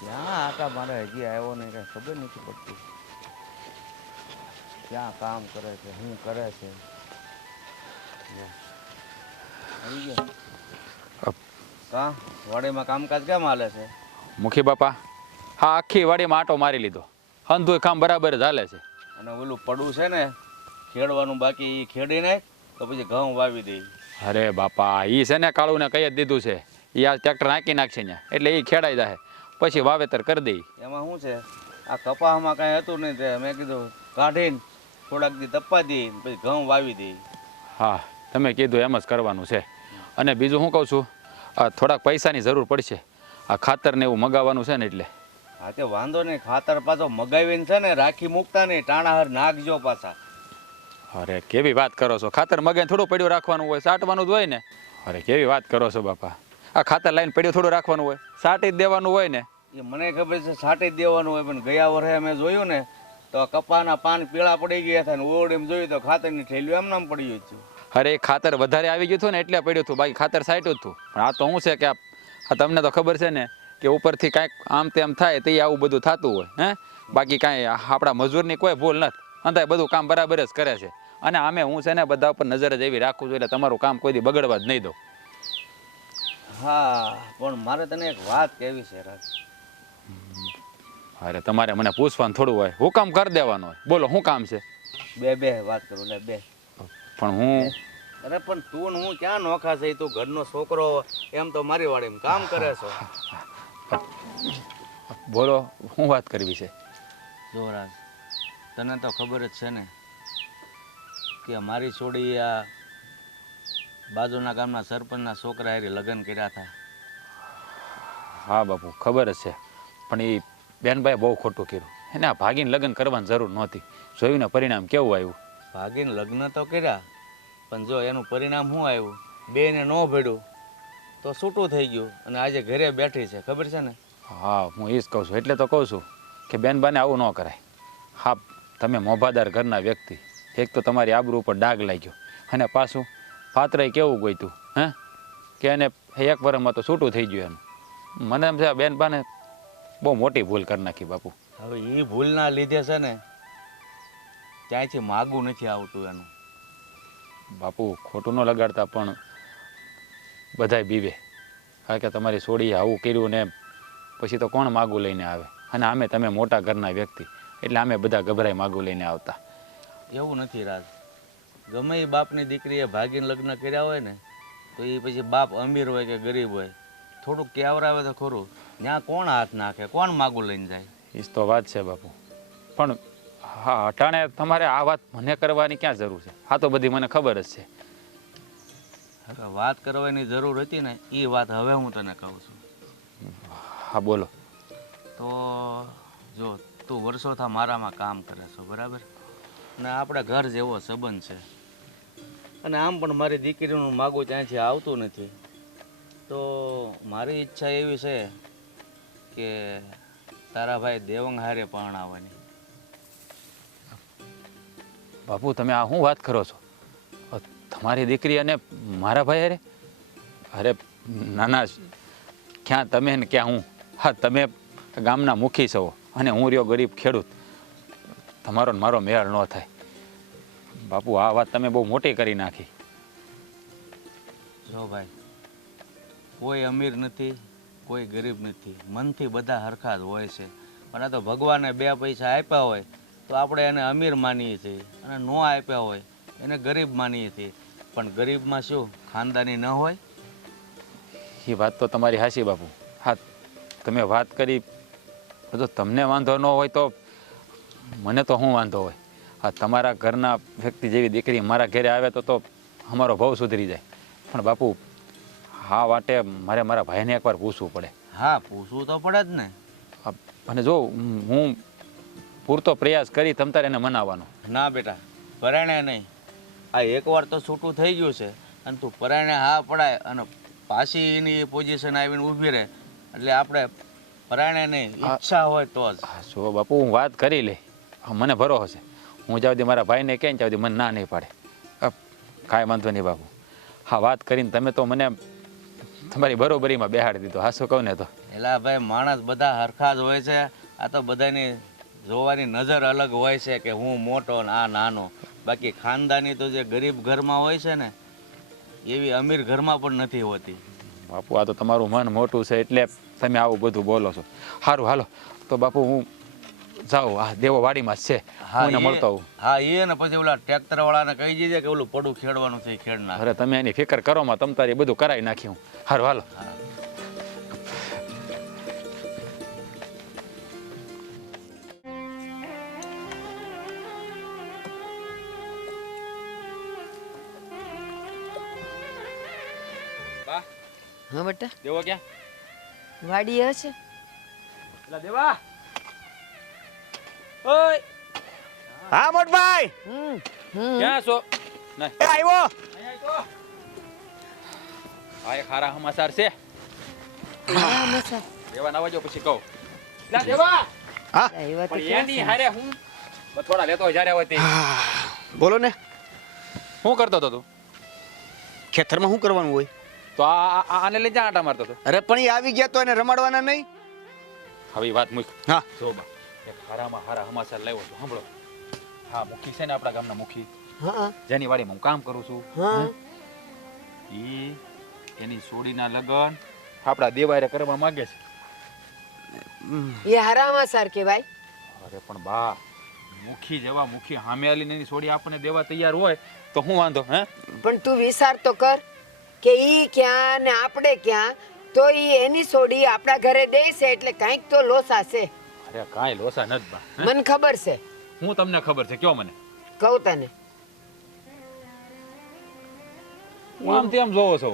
ક્યાં આકા મારે હજી આવ્યો નહીં, કાંઈ ખબર નથી પડતી. ક્યાં કામ કરે છે, શું કરે છે? આવી ગયો કાં વાડીમાં કામકાજ કેમ હાલે છે? મુખી બાપા, હા આખી વાડીમાં આટો મારી લીધો. હંધુય કામ બરાબર જ હાલે છે. અને ઓલું પડવું છે ને ખેડવાનું બાકી, એ ખેડી નાખ તો પછી ઘઉં વાવી દે. અરે બાપા, એ છે ને કાળુને કહી જ દીધું છે, એ આ ટ્રેક્ટર નાખી નાખશે ને એટલે એ ખેડાઈ જાય પછી વાવેતર કરી દે. એમાં શું છે, આ કપાસમાં કાંઈ હતું નહીં તે મેં કીધું કાઢીને થોડાક દી તપવા દે પછી ઘઉં વાવી દે. હા, તમે કીધું એમ જ કરવાનું છે. અને બીજું શું કહું છું, આ થોડાક પૈસાની જરૂર પડશે. આ ખાતર ને એવું મગાવવાનું છે ને એટલે. હા તે વાંધો નહીં, ખાતર પાછો મગાવીને છે ને રાખી મૂકતા નહીં, ટાણાહર નાખજો પાછા. અરે કેવી વાત કરો છો, ખાતર મગાઈને થોડું પડ્યું રાખવાનું હોય, સાટવાનું જ હોય ને. અરે કેવી વાત કરો છો બાપા, આ ખાતર લાઈને પડ્યું થોડું રાખવાનું હોય, સાટી જ દેવાનું હોય ને. એ મને ખબર છે સાટી જ દેવાનું હોય, પણ ગયા વર્ષે મેં જોયું ને તો કપાના પાન પીળા પડી ગયા હતા ને ઓરડીમાં જોયું તો ખાતરની થેલીઓ એમ નામ પડી ગયું હતું. અરે એ ખાતર વધારે આવી ગયું હતું ને એટલે પડ્યું હતું, બાકી ખાતર સાટ્યું જ હતું. પણ આ તો શું છે કે આ તમને તો ખબર છે ને કે ઉપરથી કાંઈક આમ તેમ થાય તો આવું બધું થતું હોય હે. બાકી કાંઈ આપણા મજૂરની કોઈ ભૂલ નથી, અંધાય બધું કામ બરાબર જ કરે છે. અને આમે હું છે ને બધા ઉપર નજર જ એવી રાખું છું એટલે તમારું કામ કોઈ દી બગડવા જ નહીં દઉં. હા પણ મારે તને એક વાત કહેવી છે રાજ. અરે તમારે મને પૂછવાનું થોડું હોય, હુકમ કરી દેવાનો હોય. બોલો શું કામ છે? બે વાત કરું લે બે. પણ હું અરે પણ તું ને હું ક્યાં નોખા છે, તું ઘરનો છોકરો એમ તો મારી વાડીમાં કામ કરે છો. બોલો શું વાત કરવી છે? જો રાજ, તને તો ખબર જ છે ને કે મારી છોડી આ બાજુના ગામના સરપંચના છોકરા હારે લગ્ન કર્યા હતા. હા બાપુ ખબર જ છે, પણ એ બેનભાઈ બહુ ખોટું કર્યું. એને આ ભાગીને લગ્ન કરવાની જરૂર નહોતી. જોયું ને પરિણામ કેવું આવ્યું. ભાગીને લગ્ન તો કર્યા પણ જો એનું પરિણામ શું આવ્યું, બેને ન ભેડ્યું તો છૂટું થઈ ગયું અને આજે ઘરે બેઠી છે, ખબર છે ને. હા હું એ જ કહું છું, એટલે તો કહું છું કે બેનબાને આવું ન કરાય. હા તમે મોભાદાર ઘરના વ્યક્તિ, એક તો તમારી આબરૂ ઉપર ડાઘ લાગ્યો અને પાછું પાત્રય કેવું ગોઈતું હે કે એને એક વર્ષમાં તો છૂટું થઈ ગયું. એનું મને એમ છે બેનબાને બહુ મોટી ભૂલ કરી નાખી બાપુ. હવે એ ભૂલના લીધે છે ને ક્યાંયથી માગું નથી આવતું એનું. બાપુ ખોટું ન લગાડતા પણ બધાય બીવે, કારણ કે તમારી છોડીએ આવું કર્યું ને પછી તો કોણ માગું લઈને આવે. અને આમે તમે મોટા ઘરના વ્યક્તિ એટલે અમે બધા ગભરાઈ માગું લઈને આવતા. એવું નથી રાજ, ગમે એ બાપની દીકરીએ ભાગીને લગ્ન કર્યા હોય ને તો એ પછી બાપ અમીર હોય કે ગરીબ હોય થોડુંક કેવરાવે તો ખરું, ત્યાં કોણ હાથ નાખે, કોણ માગું લઈને જાય. એ તો વાત છે બાપુ, પણ હા અટાણે તમારે આ વાત મને કરવાની ક્યાં જરૂર છે? આ તો બધી મને ખબર જ છે. હવે વાત કરવાની જરૂર હતી ને એ વાત હવે હું તને કહું છું. હા બોલો. તો જો તું વર્ષોથી મારામાં કામ કરે છો બરાબર, અને આપણે ઘર જેવો સંબંધ છે, અને આમ પણ મારી દીકરીનું માગું ત્યાંથી આવતું નથી. તો મારી ઈચ્છા એવી છે કે તારા ભાઈ દેવંગ હારે પરણાવવાની. બાપુ તમે આ શું વાત કરો છો? તમારી દીકરી અને મારા ભાઈ અરે અરે નાના ક્યાં તમે ને ક્યાં હું? હા તમે ગામના મુખી છો અને હું રહ્યો ગરીબ ખેડૂત, તમારો ને મારો મેળ ન થાય. બાપુ આ વાત તમે બહુ મોટી કરી નાખી. જો ભાઈ, કોઈ અમીર નથી કોઈ ગરીબ નથી, મનથી બધા હરખા જ હોય છે. પણ આ તો ભગવાને બે પૈસા આપ્યા હોય તો આપણે એને અમીર માનીએ છીએ અને ન આપ્યા હોય એને ગરીબ માનીએ છીએ. પણ ગરીબમાં શું ખાનદાની ન હોય? એ વાત તો તમારી હાચી બાપુ. હા તમે વાત કરી, જો તમને વાંધો ન હોય તો મને તો શું વાંધો હોય? હા તમારા ઘરના વ્યક્તિ જેવી દીકરી મારા ઘરે આવે તો અમારો ભાવ સુધરી જાય. પણ બાપુ હા વાટે મારે મારા ભાઈને એકવાર પૂછવું પડે. હા પૂછવું તો પડે જ ને. અને જો હું પૂરતો પ્રયાસ કરી તમ તારે એને મનાવવાનો. ના બેટા, પરાણે નહીં. આ એકવાર તો છૂટું થઈ ગયું છે અને તું પરાણે હા પડાય અને પાછી એની પોઝિશન આવીને ઊભી રહે એટલે આપણે પરાણે નહીં, ઈચ્છા હોય તો જ. જો બાપુ હું વાત કરી લે, મને ભરોસો છે. હું જ્યાં સુધી મારા ભાઈને કહે ને ત્યાં સુધી મને ના નહીં પાડે. કાંઈ વાંધો નહીં બાપુ. હા વાત કરીને તમે તો મને તમારી બરોબરીમાં બેહાડી દીધો. હા શું કહું ને તો એલા ભાઈ માણસ બધા હરખા જ હોય છે. આ તો બધાની જોવાની નજર અલગ હોય છે કે હું મોટો ને આ નાનો. બાકી ખાનદાની તો જે ગરીબ ઘરમાં હોય છે ને એવી અમીર ઘરમાં પણ નથી હોતી. બાપુ આ તો તમારું મન મોટું છે એટલે તમે આવું બધું બોલો છો. સારું હાલો તો બાપુ હું જાઉં, આ દેવો વાડીમાં જ છે, હું એને મળતો આવું. હા એ ને પછી ઓલા ટ્રેક્ટર વાળાને કહી દીધે કે ઓલું પડું ખેડવાનું છે એ ખેડ નાખે. અરે તમે એની ફિકર કરો માં, તમ તારી બધું કરાવી નાખ્યું. સારું હાલો. બા હા બેટા, દેવો ક્યાં? વાડી હશે. એલા દેવા, ઓય હા મોટભાઈ, ક્યાં છો? નહીં એ આવ્યો. અહીંયા તો આ એક સારા સમાચાર છે. હા મસા દેવા ના વાજો પછી કહું. એલા દેવા, હા આવ્યા તો પણ ક્યાં એની છે? હારે હું થોડા લેતો જ્યારે હોય તે બોલો ને, શું કરતો હતો તું? ખેતરમાં શું કરવાનું હોય? તો આને લઈ જા આટા મારતો હતો. અરે પણ એ આવી ગયા તો એને રમાડવાના નહીં. હવે ઈ વાત મૂક. હા જો બા, એક હારામાં હારા સમાચાર લાવ્યો છું, સાંભળો. હા, મુખી છે ને આપણા ગામના મુખી, હા જેની વાડીમાં હું કામ કરું છું, હા ઈ એની સોડીના લગન આપણા દેવાયરે કરવા માંગે છે. એ હારામાં સાર કેવાય. અરે પણ બા, મુખી જેવા મુખી હામે આલીને એની સોડી આપણને દેવા તૈયાર હોય તો હું વાંધો હે? પણ તું વિચાર તો કર કે ઈ ક્યાં ને આપણે ક્યાં, તો ઈ એની સોડી આપણા ઘરે દેશે એટલે કાંઈક તો લોસ હશે. અરે કાંઈ લોસા નથી બા. હે? મને ખબર છે, હું તમને ખબર છે, કયો મને. કહું તને. હું આમ તેમ જોવો છો.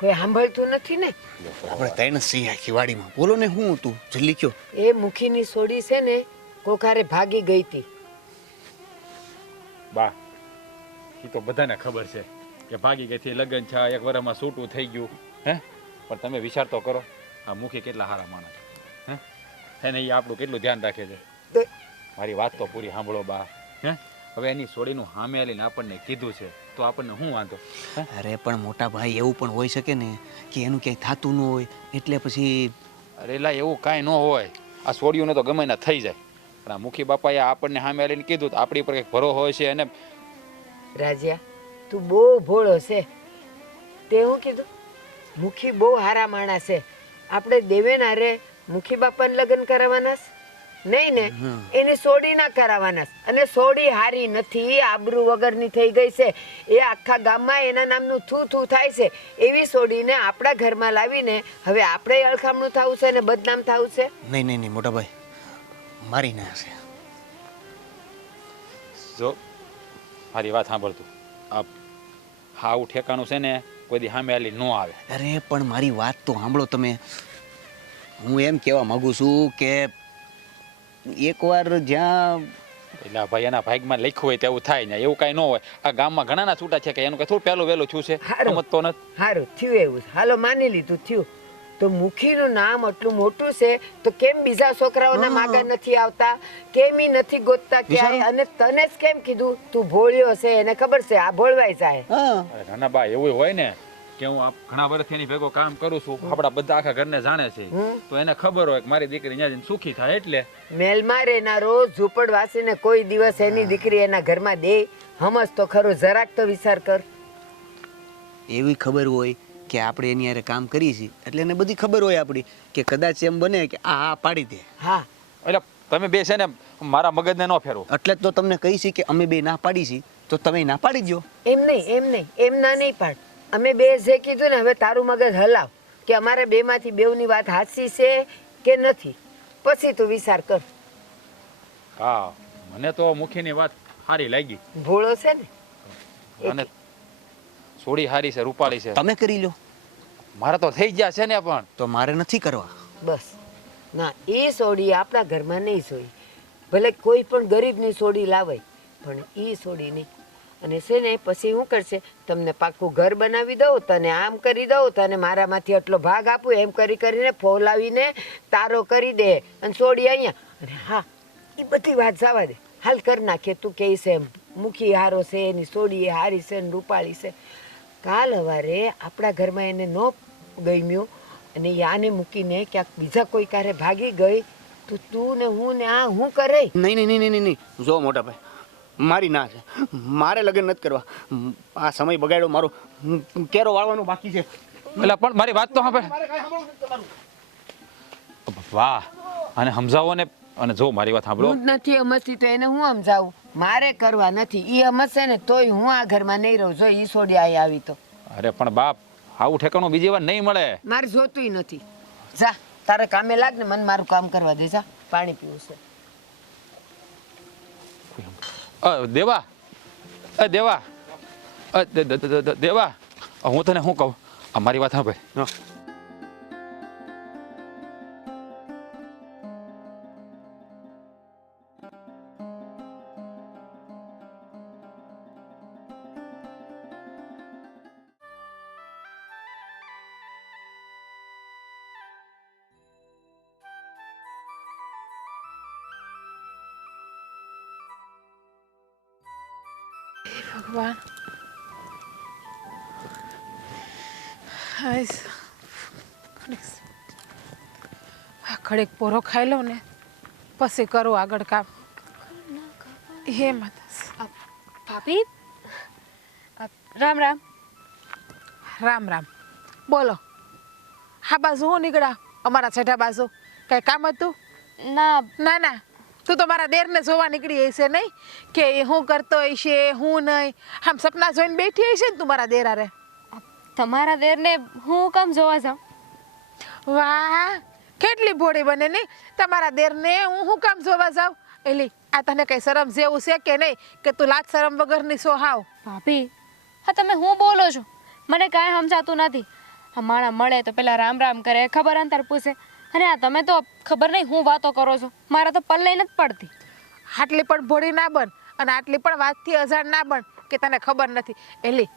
કોઈ સાંભળતું નથી ને. આપણે તૈણ સિંહ આખી વાડીમાં. બોલો ને શું હતું જલ્દી કયો. એ મુખીની સોડી છે ને કોકારે ભાગી ગઈ હતી. બા, એ તો બધાને ખબર છે કે ભાગી ગઈ થી લગન છે, એક વર્ષમાં છૂટું થઈ ગયું. હે, પણ તમે વિચાર તો કરો, આ મુખી કેટલા સારા માણસ હે, એને એ આપણું કેટલું ધ્યાન રાખે છે. તો મારી વાત તો પૂરી સાંભળો બા. હે, હવે એની સોડીનું હામે આલીને આપણને કીધું છે તો આપણને શું વાંધો? હે? અરે પણ મોટા ભાઈ એવું પણ હોઈ શકે ને કે એનું ક્યાંય થતું ન હોય એટલે પછી. અરે એલા એવું કાંઈ ન હોય, આ સોડીઓને તો ગમે ના થઈ જાય, પણ આ મુખી બાપાએ આપણને સામે આલીને કીધું તો આપણી પર કંઈક ભરો હોય છે. અને રાજ્યા, તું બહુ ભોળો છે. તે હું કીધું મુખી બહુ હારા માણસ છે. આપણે દેવેન હારે મુખી બાપાને લગ્ન કરાવવાના છે? નહીં ને, એને સોડી ના કરાવવાના છે. અને સોડી હારી નથી, આબરૂ વગરની થઈ ગઈ છે. એ આખા ગામમાં એના નામનું થૂ થૂ થાય છે. એવી સોડીને આપણા ઘરમાં લાવીને હવે આપણે અળખામણું થવું છે ને બદનામ થવું છે. નહીં નહીં નહીં મોટા ભાઈ, મારી ના હશે. જો મારી વાત સાંભળતું, આ હાવ ઠેકાણું છે ને કોઈ દી સામે આલી ન આવે. અરે પણ મારી વાત તો સાંભળો તમે. હું એમ કહેવા માંગુ છું કે એકવાર જ્યાં એટલે ભાઈ એના ભાગમાં લખ્યું હોય તેવું થાય ને, એવું કાંઈ ન હોય. આ ગામમાં ઘણાના છૂટા છે કે એનું કઈ થોડું પહેલું વહેલું છું છે, હારું. સમજતો નથી. સારું થયું એવું છે. હાલો માની લીધું થયું. તો મુખીનું નામ આટલું મોટું છે તો કેમ બીજા છોકરાઓના માગા નથી આવતા, કેમ ઈ નથી ગોતતા ક્યાંય? અને તને જ કેમ કીધું? તું ભોળ્યો છે, એને ખબર છે આ ભોળવાઈ જાય. હા અરે નાના બા, એવું હોય ને કે હું ઘણા વર્ષથી એની ભેગો કામ કરું છું, આપણા બધા આખા ઘરને જાણે છે, તો એને ખબર હોય કે મારી દીકરી ત્યાં જઈને સુખી થાય. એટલે મેલમાં રહેનારો ઝૂંપડવાસીને કોઈ દિવસ એની દીકરી એના ઘરમાં દે? હમજ તો ખરો, જરાક તો વિચાર કર. એવી ખબર હોય કે આપણે એની હારે કામ કરીએ છીએ એટલે એને બધી ખબર હોય આપણી કે કદાચ એમ બને કે આ પાડી દે. હા, એટલે તમે બે છે ને મારા મગજને ન ફેરવો. એટલે જ તો તમને કહી છે કે અમે બે ના પાડી છીએ તો તમે ના પાડી દો. એમ નહીં, એમ ના નહીં પાડ. અમે બે જે કીધું ને હવે તારું મગજ હલાવ કે અમારે બેમાંથી બેવની વાત સાચી છે કે નથી, પછી તું વિચાર કર. હા, મને તો મુખીની વાત સારી લાગી. ભોળો છે ને અને સોડી હારી છે, રૂપાળી છે. તમે કરી લો. મારા તો થઈ ગયા છે ને, પણ તો મારે નથી કરવા. બસ ના, એ સોડી આપણા ઘરમાં નહીં સોઈ. ભલે કોઈ પણ ગરીબની સોડી લાવે પણ એ સોડી નહીં. અને છે ને પછી શું કરશે, તમને પાક્કું ઘર બનાવી દઉં, તને આમ કરી દઉં, તને મારામાંથી આટલો ભાગ આપું, એમ કરી કરીને ફોલાવીને તારો કરી દે અને સોડી અહીંયા. અને હા, એ બધી વાત જવા દે, હાલ કરી નાખીએ. તું કહે છે એમ મુખી હારો છે, એની સોડી એ હારી છે ને રૂપાળી છે. કાલ સવારે આપણા ઘરમાં એને ન ગમ્યું અને એ આને મૂકીને ક્યાંક બીજા કોઈ કારે ભાગી ગઈ તો તું ને હું ને આ હું કરે? નહીં નહીં નહીં નહીં નહીં જો મોટા ભાઈ, મારી ના છે, મારે લગ્ન નથી કરવા. આ સમય બગાડ્યો મારો, કેરો વાળવાનો બાકી છે. એટલે પણ મારી વાત તો સાંભળ. મારે કાંઈ સાંભળવું નથી તમારું. વાહ, અને સમજાવો ને. અને જો મારી વાત સાંભળો. હું જ નથી સમજતી તો એને હું સમજાવું? મારે કરવા નથી, એ સમજશે ને તોય હું આ ઘરમાં નહીં રહું. જો ઈ છોડી આઈ આવી તો. અરે પણ બાપ, આવું ઠેકાણું બીજી વાર નહીં મળે. મારે જોતુંય નથી. જા તારે કામે લાગ ને, મને મારું કામ કરવા દે. જા પાણી પીવું છે. દેવા, દેવા, દેવા, હું તને શું કહું, મારી વાત સાંભળ. હા. ભગવાન, ઘડીક પોરો ખાઈ લઉં ને પછી કરું આગળ કામ. હે માતા. ભાભી, રામ રામ. રામ રામ. બોલો, હા બાજુ હું નીકળ્યા અમારા છઠ્ઠા બાજુ? કઈ કામ હતું? ના ના ના, તું તો મારા દેરને જોવા નીકળી હશે નહીં કે એ શું કરતો હશે હું નહીં. આમ સપના જોઈને બેઠી હશે ને તું મારા દેર હારે? તમારા દેરને હું કામ જોવા જાઉં? વાહ, કેટલી ભોળી બને નહીં. તમારા દેરને હું શું કામ જોવા જાઉં? એલી, આ તને કઈ શરમ જેવું છે કે નહીં કે તું લાજ શરમ વગરની સો હાવ? ભાભી, હા તમે હું બોલો છો? મને કાંઈ સમજાતું નથી. આ માણા મળે તો પેલા રામ રામ કરે, ખબર અંતર પૂછે, અને આ તમે તો ખબર નહીં હું વાતો કરો છો. મારા તો પલ્લે નથી પડતી. આટલી પણ ભોળી ના બન અને આટલી પણ વાતથી અજાણ ના બન કે તને ખબર નથી. એલી,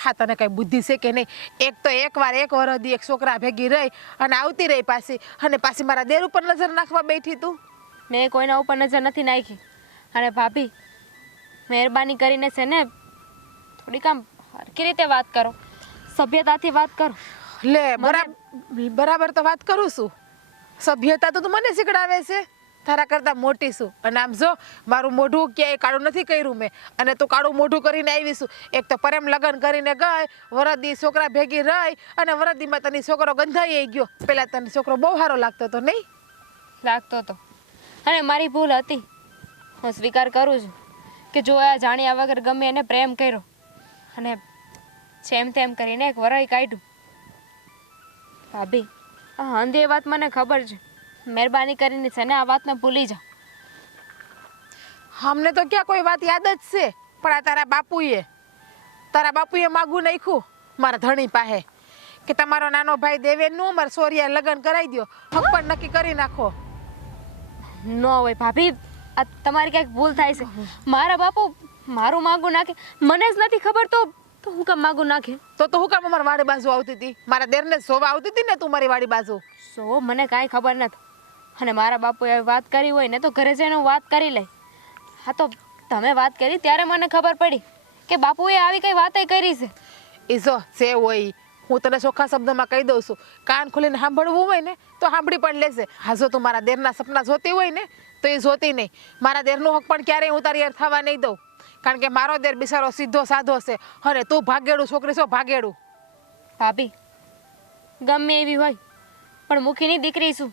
હા તને કઈ બુદ્ધિ છે કે નહીં? એક તો એકવાર એક વરદી એક છોકરા ભેગી રહી અને આવતી રહી પાછી, અને પાછી મારા દેર ઉપર નજર નાખવા બેઠી તું. મેં કોઈના ઉપર નજર નથી નાખી. અને ભાભી, મહેરબાની કરીને છે ને થોડીક આમ હરખી રીતે વાત કરો, સભ્યતાથી વાત કરો. લે, બરાબર તો વાત કરું છું. સભ્યતા તો તું મને શીખડાવે છે. તારા કરતા મોટી છું. અને આમ જો, મારું મોઢું ક્યાંય કાળું નથી કર્યું મેં, અને તું કાળું મોઢું કરીને આવીશું. એક તો પ્રેમ લગ્ન કરીને ગઈ, વરદી છોકરા ભેગી રહી, અને વરદીમાં તને છોકરો ગંધાઈ ગયો. પેલા તને છોકરો બહુ સારો લાગતો હતો નહીં? લાગતો હતો, અને મારી ભૂલ હતી. હું સ્વીકાર કરું છું કે જો આ જાણ્યા વગર ગમે એને પ્રેમ કર્યો, અને જેમ તેમ કરીને એક વરાઈ કાઢ્યું. ભાભી, હા અંધે વાત મને ખબર છે. મહેરબાની કરીને છે ને આ વાતને ભૂલી જાઓ. અમને તો ક્યાં કોઈ વાત યાદ જ છે, પણ આ તારા બાપુએ માગું નાખ્યું મારા ધણી પાસે કે તમારો નાનો ભાઈ દેવેનનું મારા સોરિયા લગ્ન કરાવી દો, હક પણ નક્કી કરી નાખો. ન હોય ભાભી, આ તમારી ક્યાંક ભૂલ થાય છે. મારા બાપુ મારું માગું નાખે, મને જ નથી ખબર તો હું કામ માગું નાખે? તો હું કામ અમારી વાડી બાજુ આવતી હતી? મારા દેરને જોવા આવતી હતી ને તું મારી વાડી બાજુ? સો મને કાંઈ ખબર નથી. અને મારા બાપુએ વાત કરી હોય ને તો ઘરે જઈને હું વાત કરી લઈ. હા તો તમે વાત કરી ત્યારે મને ખબર પડી કે બાપુએ આવી કઈ વાતે કરી છે. એ જો છે હોય, હું તને ચોખ્ખા શબ્દમાં કહી દઉં છું. કાન ખોલીને સાંભળવું હોય ને તો સાંભળી પણ લેશે. હા જો તું મારા દેરના સપના જોતી હોય ને તો એ જોતી નહીં. મારા દેરનું હક પણ ક્યારેય હું તારી યાર થવા નહીં દઉં, કારણ કે મારો દેર બિચારો સીધો સાધો છે, અને તું ભાગેડું છોકરી છો, ભાગેડું. ભાભી, ગમે એવી હોય પણ મુખીની દીકરી છું,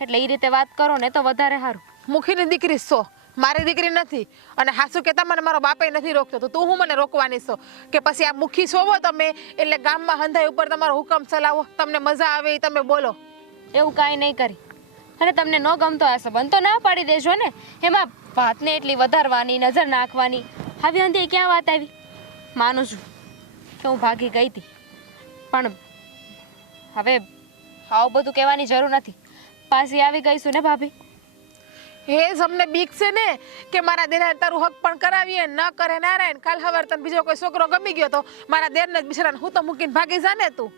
એટલે એ રીતે વાત કરો ને તો વધારે સારું. મુખીની દીકરી છો, મારી દીકરી નથી. અને હાસુ કહેતા મને મારો બાપે નથી રોકતો, તો તું હું મને રોકવાની છો? કે પછી આ મુખી સોવો તમે એટલે ગામમાં હંધાઈ ઉપર તમારો હુકમ ચલાવો, તમને મજા આવે એ તમે બોલો. એવું કાંઈ નહીં કરી. અને તમને ન ગમતો આ સંબંધ તો ના પાડી દેજો ને. એમાં વાતને એટલી વધારવાની, નજર નાખવાની, આવી અંધી ક્યાં વાત આવી? માનું છું કે હું ભાગી ગઈ હતી, પણ હવે આવું બધું કહેવાની જરૂર નથી. પાછી આવી ગઈશું ને ભાભી? એ જ અમને બીક છે ને કે મારા દેર તારું હક પણ કરાવીએ ન કરે નારાયણ. કાલ સવાર તને બીજો કોઈ છોકરો ગમી ગયો તો મારા દેરને જ બિચારાને હું તો મૂકીને ભાગી જા ને તું.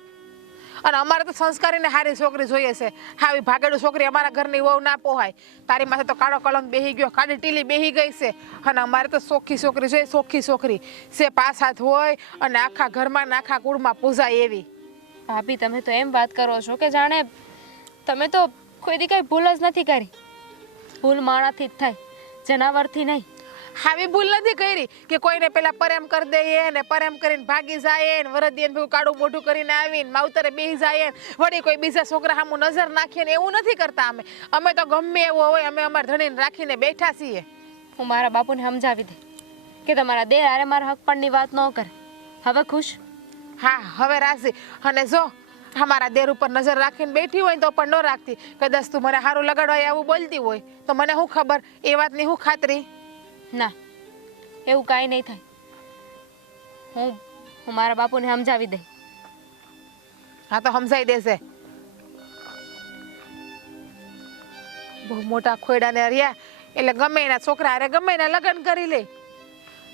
અને અમારે તો સંસ્કારીને સારી છોકરી જોઈએ છે. આવી ભાગેડું છોકરી અમારા ઘરની વહુ ના પોહાય. તારી માથે તો કાળો કલંક બેહી ગયો, કાળી ટીલી બેહી ગઈ છે. અને અમારે તો ચોખ્ખી છોકરી જોઈએ, ચોખ્ખી છોકરી છે, પાસ હાથ હોય અને આખા ઘરમાં ને આખા કુળમાં પૂજાય એવી. ભાભી તમે તો એમ વાત કરો છો કે જાણે તમે તો કોઈ દી કઈ ભૂલ જ નથી કરી. ભૂલ માણાથી જ થાય, જનાવરથી નહીં. આવી ભૂલ નથી કરી કે કોઈને પેલા પ્રેમ કરી દઈએ ને પ્રેમ કરીને ભાગી જાય ને વરદીને ભેગું કાળું મોઢું કરીને આવીને માવતરે બેસી જાય ને વળી કોઈ બીજા છોકરા સામું નજર નાખીએ ને એવું નથી કરતા અમે તો ગમે એવો હોય અમે અમારા ધણીને રાખીને બેઠા છીએ. હું મારા બાપુને સમજાવી દે કે તમારા દેર આરે મારા હક પણની વાત ન કરે. હવે ખુશ? હા હવે રાશી. અને જો અમારા દેર ઉપર નજર રાખીને બેઠી હોય ને તો પણ ન રાખતી. કદાચ તું મને સારું લગાડવા આવું બોલતી હોય તો મને શું ખબર, એ વાતની શું ખાતરી? ના, એવું કાંઈ નહીં થાય. હું મારા બાપુને સમજાવી દઈ. હા તો સમજાઈ દેશે. બહુ મોટા ખોયડાને રહ્યા એટલે ગમે એના છોકરા હારે ગમે એના લગ્ન કરી લે.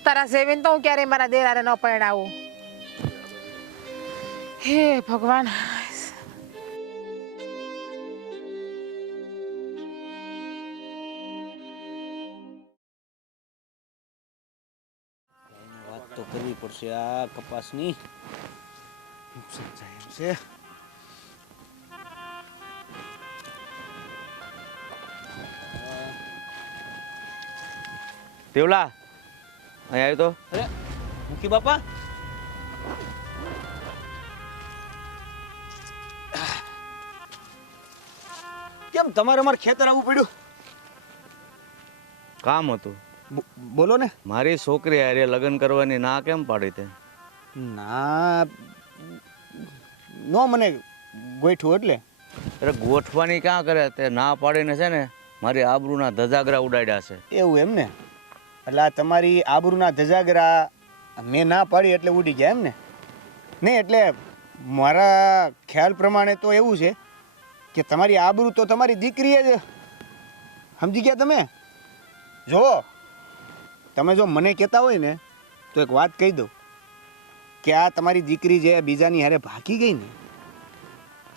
તારા સેવીને તો હું ક્યારેય મારા દેર હારે ન પરણાવું. હે ભગવાન. વાત તો કરવી પડશે આ કપાસની. સમજાય એમ છે. દેવલા અહીં આવ્યો તો. અરે મુખી બાપા, કેમ તમારે અમારે ખેતર આવવું પડ્યું? કામ હતું. બોલો ને. મારી છોકરી હારે લગ્ન કરવાની ના કેમ પાડી તે? ના નો મને ગોઠવું એટલે. અરે ગોઠવાની ક્યાં કરે, તે ના પાડીને છે ને મારી આબરૂના ધજાગરા ઉડાડ્યા છે. એવું એમ ને? એટલે આ તમારી આબરૂના ધજાગરા મેં ના પાડી એટલે ઉડી ગયા એમ ને? નહીં એટલે મારા ખ્યાલ પ્રમાણે તો એવું છે કે તમારી આબરૂ તો તમારી દીકરીએ જ. સમજી ગયા તમે? જો તમે જો મને કહેતા હોય ને તો એક વાત કહી દઉં કે આ તમારી દીકરી જે બીજાની હારે ભાગી ગઈ ને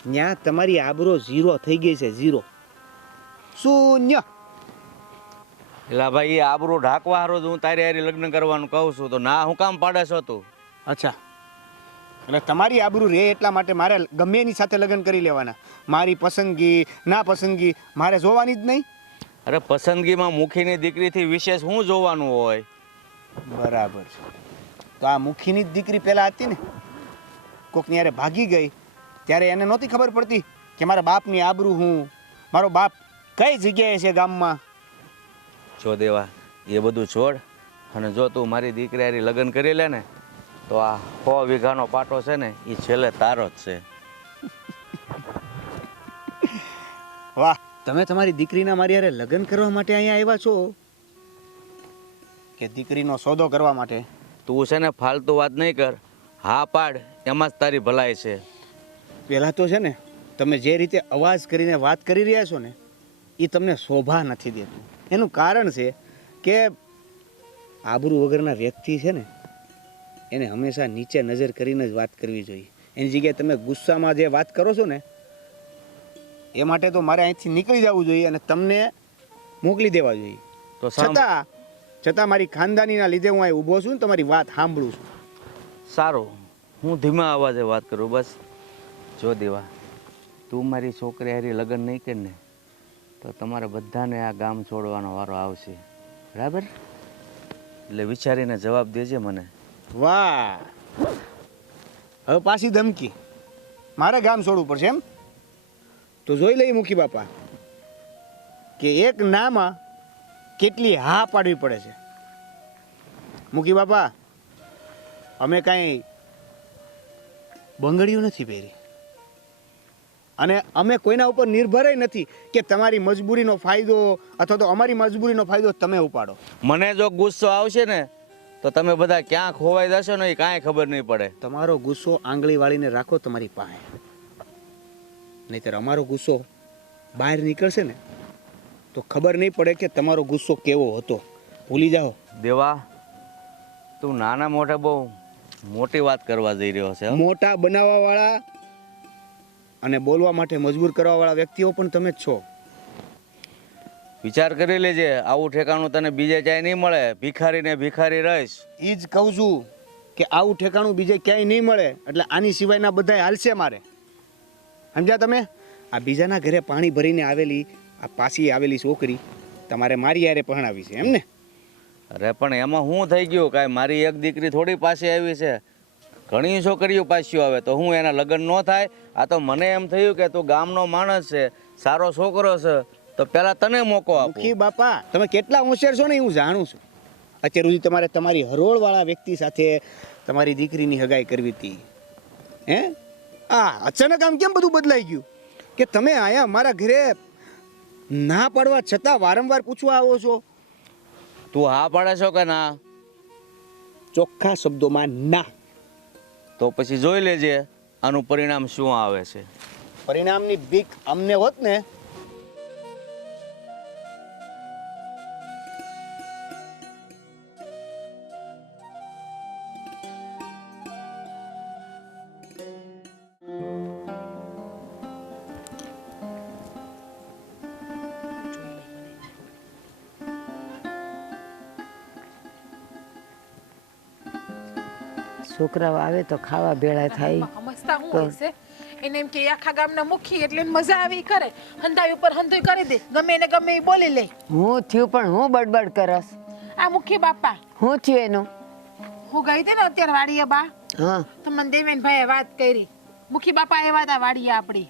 ત્યાં તમારી આબરૂ 0 થઈ ગઈ છે. 0 શૂન્ય. એટલે ભાઈ એ આબરૂ ઢાંકવા હારો હું તારી હારે લગ્ન કરવાનું કહું છું તો ના હું કામ પાડે છો તું? અચ્છા, એટલે તમારી આબરૂ રહે એટલા માટે મારે ગમે એની સાથે લગ્ન કરી લેવાના. મારી પસંદગી ના પસંદગી મારે જોવાની જ નહીં. અરે પસંદગીમાં મુખીની દીકરીથી વિશેષ શું જોવાનું હોય? બરાબર છે. તો આ મુખીની જ દીકરી પહેલાં હતી ને, કોકની યારે ભાગી ગઈ ત્યારે એને નહોતી ખબર પડતી કે મારા બાપની આબરૂ હું, મારો બાપ કઈ જગ્યાએ છે ગામમાં. જો દેવા એ બધું છોડ અને જો તું મારી દીકરી હારે લગ્ન કરી લે ને તો આ 100 વીઘાનો પાટો છે ને એ છેલ્લે તારો જ છે. વાહ, તમે તમારી દીકરીના મારી હારે લગ્ન કરવા માટે અહીંયા આવ્યા છો કે દીકરીનો સોદો કરવા માટે? તું છે ને ફાલતુ વાત નહીં કર. હા પાડ, એમાં જ તારી ભલાઈ છે. પહેલાં તો છે ને તમે જે રીતે અવાજ કરીને વાત કરી રહ્યા છો ને એ તમને શોભા નથી દેતું. એનું કારણ છે કે આબરૂ વગરના વ્યક્તિ છે ને એને હંમેશા નીચે નજર કરીને જ વાત કરવી જોઈએ. એની જગ્યાએ તમે ગુસ્સામાં જે વાત કરો છો ને એ માટે તો મારે અહીંથી નીકળી જવું જોઈએ અને તમને મોકલી દેવા જોઈએ. તો છતાં મારી ખાનદાનીના લીધે હું અહીં ઊભો છું ને તમારી વાત સાંભળું છું. સારું, હું ધીમા અવાજે વાત કરું બસ. જો દેવા તું મારી છોકરી હારે લગ્ન નહીં કર ને તો તમારે બધાને આ ગામ છોડવાનો વારો આવશે, બરાબર? એટલે વિચારીને જવાબ દેજે મને. વાહ, હવે પાછી ધમકી. મારે ગામ છોડવું પડશે એમ? તો જોઈ લઈ મુખી બાપા કે એક નામાં કેટલી હા પાડવી પડે છે. મુખી બાપા, અમે કાંઈ બંગડીઓ નથી પહેરી અને અમે કોઈના ઉપર નિર્ભર નથી કે તમારી મજબૂરીનો ફાયદો અથવા તો અમારી મજબૂરીનો ફાયદો તમે ઉપાડો. મને જો ગુસ્સો આવશે ને તો તમે બધા ક્યાં ખોવાઈ જશો ને એ કાંઈ ખબર નહીં પડે. તમારો ગુસ્સો આંગળી વાળીને રાખો તમારી પાસે, નહીંતર અમારો ગુસ્સો બહાર નીકળશે ને તો ખબર નહીં પડે કે તમારો ગુસ્સો કેવો હતો. ભૂલી જાઓ. દેવા તું નાના મોટા બહુ મોટી વાત કરવા જઈ રહ્યો છે. મોટા બનાવવા વાળા અને બોલવા માટે મજબૂર કરવા વાળા વ્યક્તિઓ પણ તમે જ છો. વિચાર કરી લેજે, આવું ઠેકાણું તને બીજે ક્યાંય નહીં મળે. ભિખારી ને ભિખારી રહીશ. એ જ કહું છું કે આવું ઠેકાણું બીજે ક્યાંય નહીં મળે, એટલે આની સિવાયના બધાય હાલશે મારે. સમજ્યા તમે? આ બીજાના ઘરે પાણી ભરીને આવેલી આ પાછી આવેલી છોકરી તમારે મારી યારે પરણાવી છે એમ ને? અરે પણ એમાં શું થઈ ગયું? કાંઈ મારી એક દીકરી થોડી પાસે આવી છે, ઘણી છોકરીઓ પાછી આવે તો હું એના લગ્ન ન થાય? આ તો મને એમ થયું કે તું ગામનો માણસ છે, સારો છોકરો છે, તો પહેલા તને મોકો આપો. મુખી બાપા, તમે કેટલા હોશિયાર છો ને હું જાણું છું. અત્યાર સુધી તમારે તમારી હરોળવાળા વ્યક્તિ સાથે તમારી દીકરીની હગાઈ કરવી હતી, હે? અચાનક આમ કેમ બધું બદલાઈ ગયું કે તમે આયા મારા ઘરે ના પાડવા છતાં વારંવાર પૂછવા આવો છો? તું હા પાડે છો કે ના? ચોખ્ખા શબ્દોમાં ના. તો પછી જોઈ લેજે આનું પરિણામ શું આવે છે. પરિણામની બીક અમને હોત ને છોકરાઓ આવે તો ખાવા ભેળા થાય. સમજતા હું હોય છે એને એમ કે એ આખા ગામના મુખી એટલે એને મજા આવી કરે, હંધાઈ ઉપર હંધોઈ કરી દે, ગમે એને ગમે એ બોલી લે. હું થયું પણ હું બડબડ કરસ? આ મુખી બાપા હું થયું એનું? હું ગઈ હતી ને અત્યારે વાડીએ બા, હા, તો મને દેવેનભાઈએ વાત કરી. મુખી બાપા એવા હતા વાડીએ આપણી.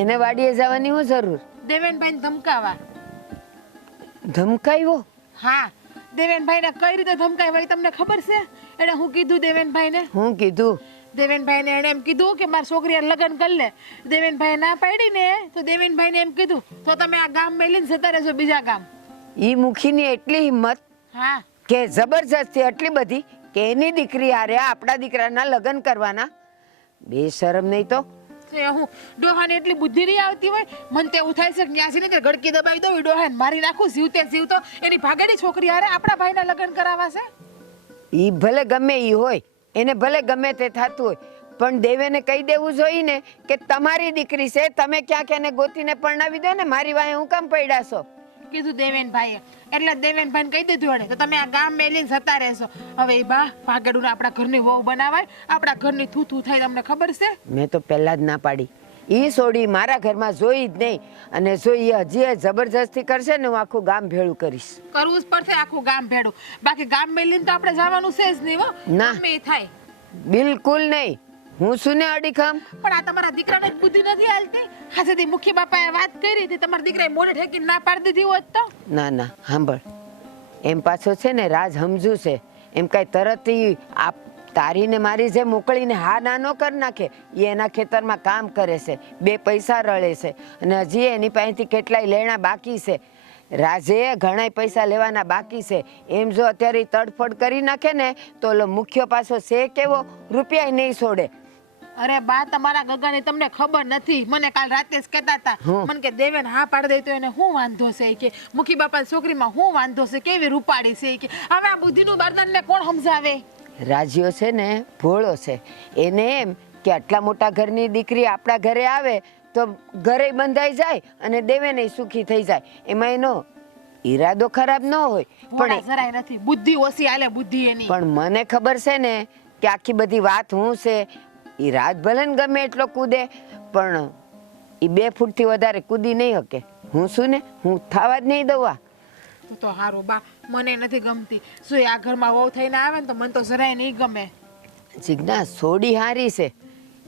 એને વાડીએ જવાની હું જરૂર? દેવેનભાઈને ધમકાવા. ધમકાવ્યો? હા, દેવેનભાઈને કઈ રીતે ધમકાવ્યા એ તમને ખબર છે? એને હું કીધું દેવેનભાઈને? હું કીધું? દેવેનભાઈને એને એમ કીધું કે મારી છોકરીએ લગ્ન કરી લે. દેવેનભાઈ ના પાડી ને તો દેવેનભાઈને એમ કીધું તો તમે આ ગામ મેલીને જતા રહેશો બીજા ગામ. ઈ મુખીની એટલી હિંમત હા, કે જબરજસ્તી એટલી બધી કે એની દીકરી હારે આપણા દીકરાના લગ્ન કરવાના. બે શરમ નહીં તો. તો હું ડોહાને એટલી બુદ્ધિ નહીં આવતી હોય? મને તો એવું થાય છે કે ન્યાસી ને ગડકી દબાવી દઉં, ડોહાને મારી નાખું જીવતે જીવતો. એની ભાગેની છોકરી હારે આપણા ભાઈના લગ્ન કરાવવા છે. ઈ ભલે ગમે ઈ હોય, એને ભલે ગમે તે થતું હોય, પણ દેવેને કહી દેવું જોઈએ ને કે તમારી દીકરી છે, તમે ક્યાંક એને ગોતીને પરણાવી દો ને, મારી વાંહે હું કામ પડ્યા છો? કીધું દેવેનભાઈએ. એટલે દેવેનભાઈને કહી દીધું એને તો તમે આ ગામ મેલીને જતા રહેશો. હવે એ બા ભાગેડું આપણા ઘરની વહુ બનાવાય, આપણા ઘરની થૂ થાય, તમને ખબર છે? મેં તો પહેલા જ ના પાડી. ઈ સોડી મારા ઘરમાં જોઈ જ નહીં, અને જો ઈ હજી જબરજસ્તી કરશે ને હું આખું ગામ ભેળું કરીશ. કરવું જ પડશે આખું ગામ ભેડું. બાકી ગામ મેલીને તો આપણે જવાનું છે જ નહીં હો. ના. ગમે એ થાય. બિલકુલ નહીં. હું શું ને અડીખમ? પણ આ તમારા દીકરાને જ બુદ્ધિ નથી હાલતી. હાથેથી મુખી બાપાએ વાત કરી હતી, તમારા દીકરાએ મોઢે ઠેકીને ના પાડી દીધી હોત તો? ના ના, સાંભળ, એમ પાછો છે ને રાજ સમજુ છે, એમ કાંઈ તરત ઈ આ તારીને મારી જે મોકલીને હા ના નો કરી નાખે. એ એના ખેતરમાં કામ કરે છે, બે પૈસા રળે છે, અને હજી એની પાસેથી કેટલાય લેણા બાકી છે. રાજે ઘણા પૈસા લેવાના બાકી છે. એમ જો અત્યારે ઈ તડફડ કરી નાખે ને તો ઓલો મુખ્ય પાછો છે કેવો, રૂપિયા નહીં છોડે. અરે બા, તમારા ગગાની તમને ખબર નથી. મને કાલ રાતે જ કહેતા હતા, મને કે દેવેન હા પાડી દે તો એને શું વાંધો છે, કે મુખી બાપાની છોકરીમાં શું વાંધો છે, કેવી રૂપાળી છે, કે હવે આ બુદ્ધિનું બરદાનને કોણ સમજાવે? રાજ્યો છે ને ભોળો છે, એને એમ કે આટલા મોટા ઘરની દીકરી આપણા ઘરે આવે તો ઘરે બંધાઈ જાય અને દેવેને સુખી થઈ જાય. એમાં એનો ઈરાદો ખરાબ ન હોય, પણ જરાય નથી, બુદ્ધિ ઓછી હાલે બુદ્ધિ એની. પણ મને ખબર છે ને કે આખી બધી વાત હું છે. ઈ રાત ભલે ને ગમે એટલો કૂદે, પણ ઈ 2 ફૂટથી વધારે કૂદી નહીં શકે. હું શું ને, હું થવા જ નહીં દઉં. તું તો હારું બા, મને નથી ગમતી. શું આ ઘરમાં વહુ થઈને આવે ને તો મને તો જરાય નહીં ગમે. જીજ્ઞા સોડી હારી છે.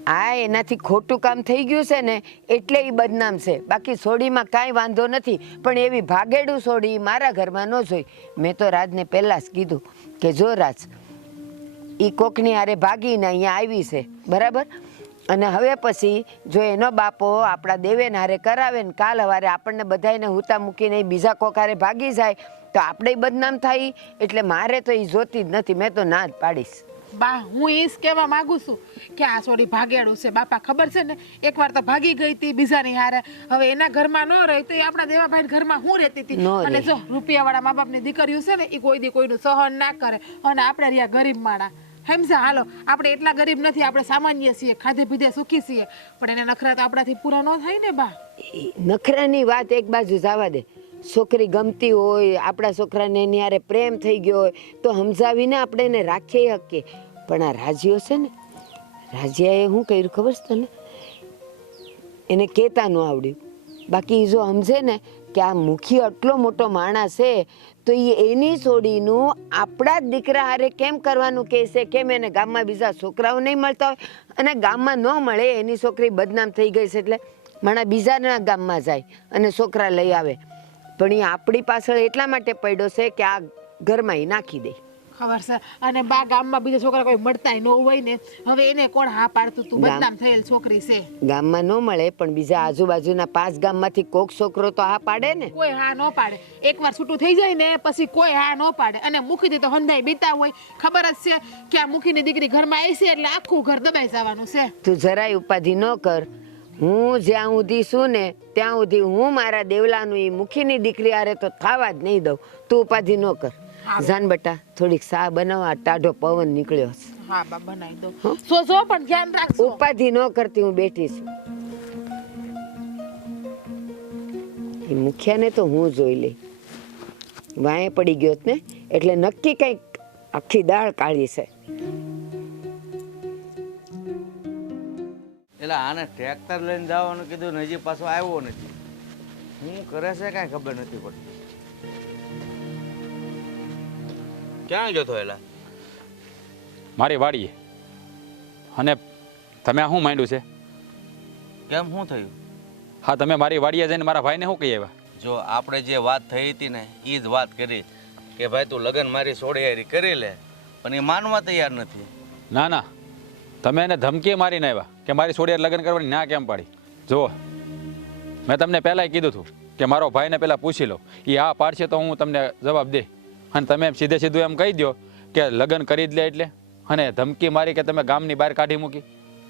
આ એનાથી ખોટું કામ થઈ ગયું છે ને એટલે એ બદનામ છે. બાકી સોડીમાં કાંઈ વાંધો નથી, પણ એવી ભાગેડું સોડી મારા ઘરમાં ન જોઈ. મેં તો રાજને પહેલાં જ કીધું કે જો રાજ, એ કોકની હારે ભાગીને અહીંયા આવી છે, બરાબર, અને હવે પછી જો એનો બાપો આપણા દેવેન હારે કરાવે ને કાલ સવારે આપણને બધાને હુતા મૂકીને બીજા કોક હારે ભાગી જાય તો આપણે બદનામ થાય. એટલે મારે તો એ જોતી જ નથી. મેં તો ના જ પાડીશ. બા, હું એ જ કહેવા માંગુ છું કે આ સોડી ભાગેડું છે. બાપા ખબર છે ને, એકવાર તો ભાગી ગઈ હતી બીજાની હારે. હવે એના ઘરમાં ન રહી તો એ આપણા દેવાભાઈ ઘરમાં હું રહેતી હતી. અને જો રૂપિયાવાળા મા બાપની દીકરીઓ છે ને, એ કોઈ દી કોઈનું સહન ના કરે. અને આપણે રહ્યા ગરીબ માણા. સમજા? હાલો, આપણે એટલા ગરીબ નથી, આપણે સામાન્ય છીએ, ખાધે પીધે સુખી છીએ, પણ એના નખરા તો આપણાથી પૂરા ન થાય ને બા. નખરાની વાત એક બાજુ જવા દે. છોકરી ગમતી હોય, આપણા છોકરાને એની હારે પ્રેમ થઈ ગયો હોય તો સમજાવીને આપણે એને રાખી શકીએ. પણ આ રાજીઓ છે ને, રાજીયાએ શું કર્યું ખબર છે તને? એને કહેતા ન આવડ્યું. બાકી એ જો સમજે ને કે આ મુખી આટલો મોટો માણસ છે તો એ એની છોડીનું આપણા જ દીકરા હારે કેમ કરવાનું કહે છે, કેમ એને ગામમાં બીજા છોકરાઓ નહીં મળતા હોય, અને ગામમાં ન મળે એની છોકરી બદનામ થઈ ગઈ છે એટલે માણા બીજાના ગામમાં જાય અને છોકરા લઈ આવે. પણ એ આપણી પાછળ એટલા માટે પડ્યો છે કે આ ઘરમાં એ નાખી દે. ખબર છે. અને બા ગામમાં બીજા છોકરા કોઈ મળતા ન હોય ને, હવે એને કોણ હા પાડતું? તું બદનામ થયેલ છોકરી છે. ગામમાં ન મળે પણ બીજા આજુબાજુના 5 ગામમાંથી કોક છોકરો તો હા પાડે ને. કોઈ હા ન પાડે. એકવાર છૂટું થઈ જાય ને પછી કોઈ હા ન પાડે. અને મુખીથી તો હંધાઈ બીતા હોય. ખબર જ છે કે આ મુખીની દીકરી ઘરમાં આવી છે એટલે આખું ઘર દબાઈ જવાનું છે. તું જરાય ઉપાધિ ન કર. હું જ્યાં સુધી છું ને ત્યાં સુધી હું મારા દેવલાનું એ મુખીની દીકરી હારે તો થવા જ નહીં દઉં. તું ઉપાધિ ન કર. જાન બેટા, થોડીક સા બનાવવા, ટાઢો પવન નીકળ્યો છે. હા બા, બનાવી દો. સોજો પણ ધ્યાન રાખજો. ઉપાધિ ન કરતી, હું બેઠી છું. એ મુખિયાને તો હું જોઈ લઈ. વાંહે પડી ગયો ને એટલે નક્કી કંઈક આખી દાળ કાઢી છે. એટલે આને ટ્રેક્ટર લઈને જવાનું કીધું ને હજી પાછો આવ્યો નથી. શું કરે છે કાંઈ ખબર નથી પડતી. ક્યાં ગયો તો એલા? મારી વાડીએ. અને તમે આ શું માંડ્યું છે? કેમ શું થયું? હા, તમે મારી વાડીએ જઈને મારા ભાઈને શું કહી આવ્યા? જો આપણે જે વાત થઈ હતી ને એ જ વાત કરી કે ભાઈ તું લગ્ન મારી સોડિયારી કરી લે, પણ એ માનવા તૈયાર નથી. ના ના, તમે એને ધમકી મારીને આવ્યા કે મારી છોડીએ લગ્ન કરવાની ના કેમ પાડી? જુઓ, મેં તમને પહેલાંય કીધું હતું કે મારો ભાઈને પહેલાં પૂછી લો, એ આ પાડશે તો હું તમને જવાબ દે. અને તમે એમ સીધે સીધું એમ કહી દો કે લગ્ન કરી જ લે એટલે, અને ધમકી મારી કે તમે ગામની બહાર કાઢી મૂકી,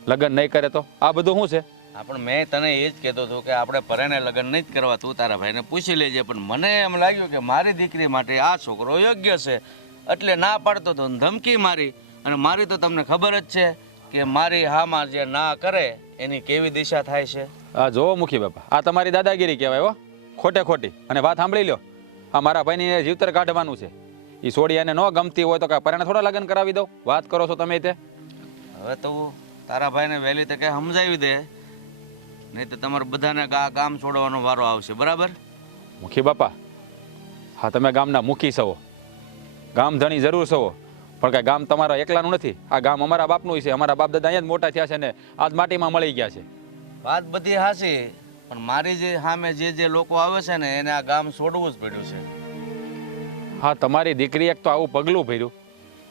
લગ્ન નહીં કરે તો. આ બધું શું છે? હા, પણ મેં તને એ જ કહેતો હતો કે આપણે પરાણે લગ્ન નહીં જ કરવા, તું તારા ભાઈને પૂછી લેજે. પણ મને એમ લાગ્યું કે મારી દીકરી માટે આ છોકરો યોગ્ય છે એટલે ના પાડતો હતો, ધમકી મારી. અને મારી તો તમને ખબર જ છે કે મારી હામાં જે ના કરે એની કેવી દિશા થાય છે. આ જોવો મુખી બાપા, આ તમારી દાદાગીરી કહેવાય હો, ખોટે ખોટી. અને વાત સાંભળી લો, આ મારા ભાઈની જીવતર કાઢવાનું છે. એ છોડી એને ન ગમતી હોય તો કાંઈ પરાણે થોડા લગ્ન કરાવી દઉં? વાત કરો છો તમે તે. હવે તો તારા ભાઈને વહેલી તકે સમજાવી દે, નહીં તો તમારે બધાને ગામ છોડવાનો વારો આવશે. બરાબર? મુખી બાપા, હા તમે ગામના મુખી છો, ગામ ધણી જરૂર છો, પણ કાંઈ ગામ તમારા એકલાનું નથી. આ ગામ અમારા બાપનું છે. અમારા બાપ દાદા અહીંયા જ મોટા થયા છે ને આજ માટીમાં મળી ગયા છે. વાત બધી હાચી, પણ મારી જે સામે જે લોકો આવે છે ને એને આ ગામ છોડવું જ પડ્યું છે. હા, તમારી દીકરી એક તો આવું પગલું ભર્યું.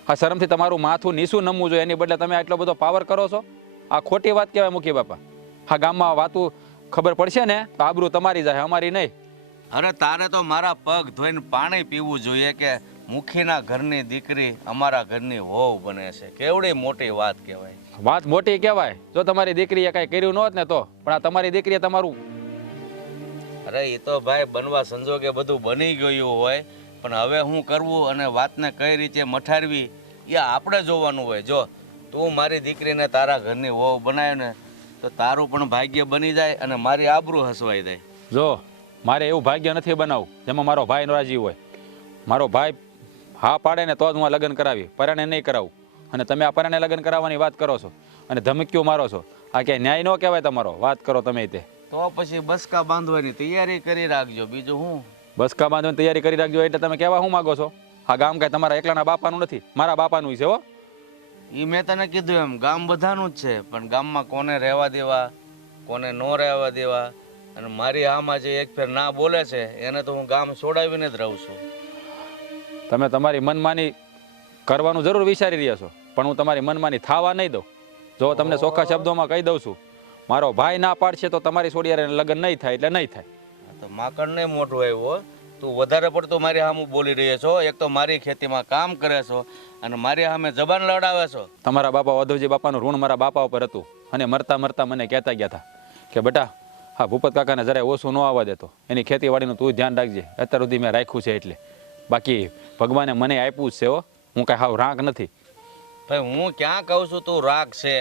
આ શરમથી તમારું માથું નીચું નમવું જોઈએ, એની બદલે તમે આટલો બધો પાવર કરો છો. આ ખોટી વાત કહેવાય મુખી બાપા. હા, ગામમાં વાતું ખબર પડશે ને તો આબરૂ તમારી જાય, અમારી નહીં. અરે તારે તો મારા પગ ધોઈને પાણી પીવું જોઈએ કે મુખીના ઘરની દીકરી અમારા ઘરની વહુ બને છે. કેવડી મોટી વાત કહેવાય. વાત મોટી કહેવાય જો તમારી દીકરીએ કાંઈ કર્યું ન હોત ને તો, પણ આ તમારી દીકરીએ તમારું. અરે એ તો ભાઈ બનવા સંજોગે બધું બની ગયું હોય, પણ હવે શું કરવું અને વાતને કઈ રીતે મઠારવી એ આપણે જોવાનું હોય. જો તું મારી દીકરીને તારા ઘરની વહુ બનાવ્યો ને તો તારું પણ ભાગ્ય બની જાય અને મારી આબરૂ હસવાઈ જાય. જો મારે એવું ભાગ્ય નથી બનાવવું જેમાં મારો ભાઈ રાજી હોય. મારો ભાઈ હા પાડે ને તો જ હું આ લગ્ન કરાવી, પરાણે નહીં કરાવું. અને તમે આ પરાણે લગ્ન કરાવવાની વાત કરો છો અને ધમકીઓ મારો છો. આ ક્યાંય ન્યાય ન કહેવાય તમારો. વાત કરો તમે તે. તો પછી બસકા બાંધવાની તૈયારી કરી રાખજો. બીજું હું બસકા બાંધવાની તૈયારી કરી રાખજો એટલે તમે કહેવા શું માગો છો? આ ગામ કાંઈ તમારા એકલાના બાપાનું નથી, મારા બાપાનું છે હો. એ મેં તને કીધું એમ ગામ બધાનું જ છે, પણ ગામમાં કોને રહેવા દેવા કોને ન રહેવા દેવા. અને મારી આમાં જે એક ફેર ના બોલે છે એને તો હું ગામ છોડાવીને જ રહું છું. તમે તમારી મનમાની કરવાનું જરૂર વિચારી રહ્યા છો, પણ હું તમારી મનમાની થવા નહીં દઉં. જો તમને ચોખ્ખા શબ્દોમાં કહી દઉં છું, મારો ભાઈ ના પાડશે તો તમારી છોડીયારે લગ્ન નહીં થાય એટલે નહીં થાય. તો માકડ નહીં મોટું આવ્યું. તું વધારે પડતું મારી સામે બોલી રહ્યો છો. એક તો મારી ખેતીમાં કામ કરે છો અને મારી સામે જબાન લડાવે છો. તમારા બાપા વધુજી બાપાનું ઋણ મારા બાપા ઉપર હતું અને મરતા મરતા મને કહેતા ગયા હતા કે બેટા હા ભૂપત કાકાને જરાય ઓછું ન આવવા દેતો, એની ખેતીવાડીનું તું ધ્યાન રાખજે. અત્યાર સુધી મેં રાખ્યું છે એટલે. બાકી ભગવાને મને આપ્યું જ છે હો, હું કાંઈ હાવ રાંક નથી. ભાઈ હું ક્યાં કહું છું તું રાગ છે,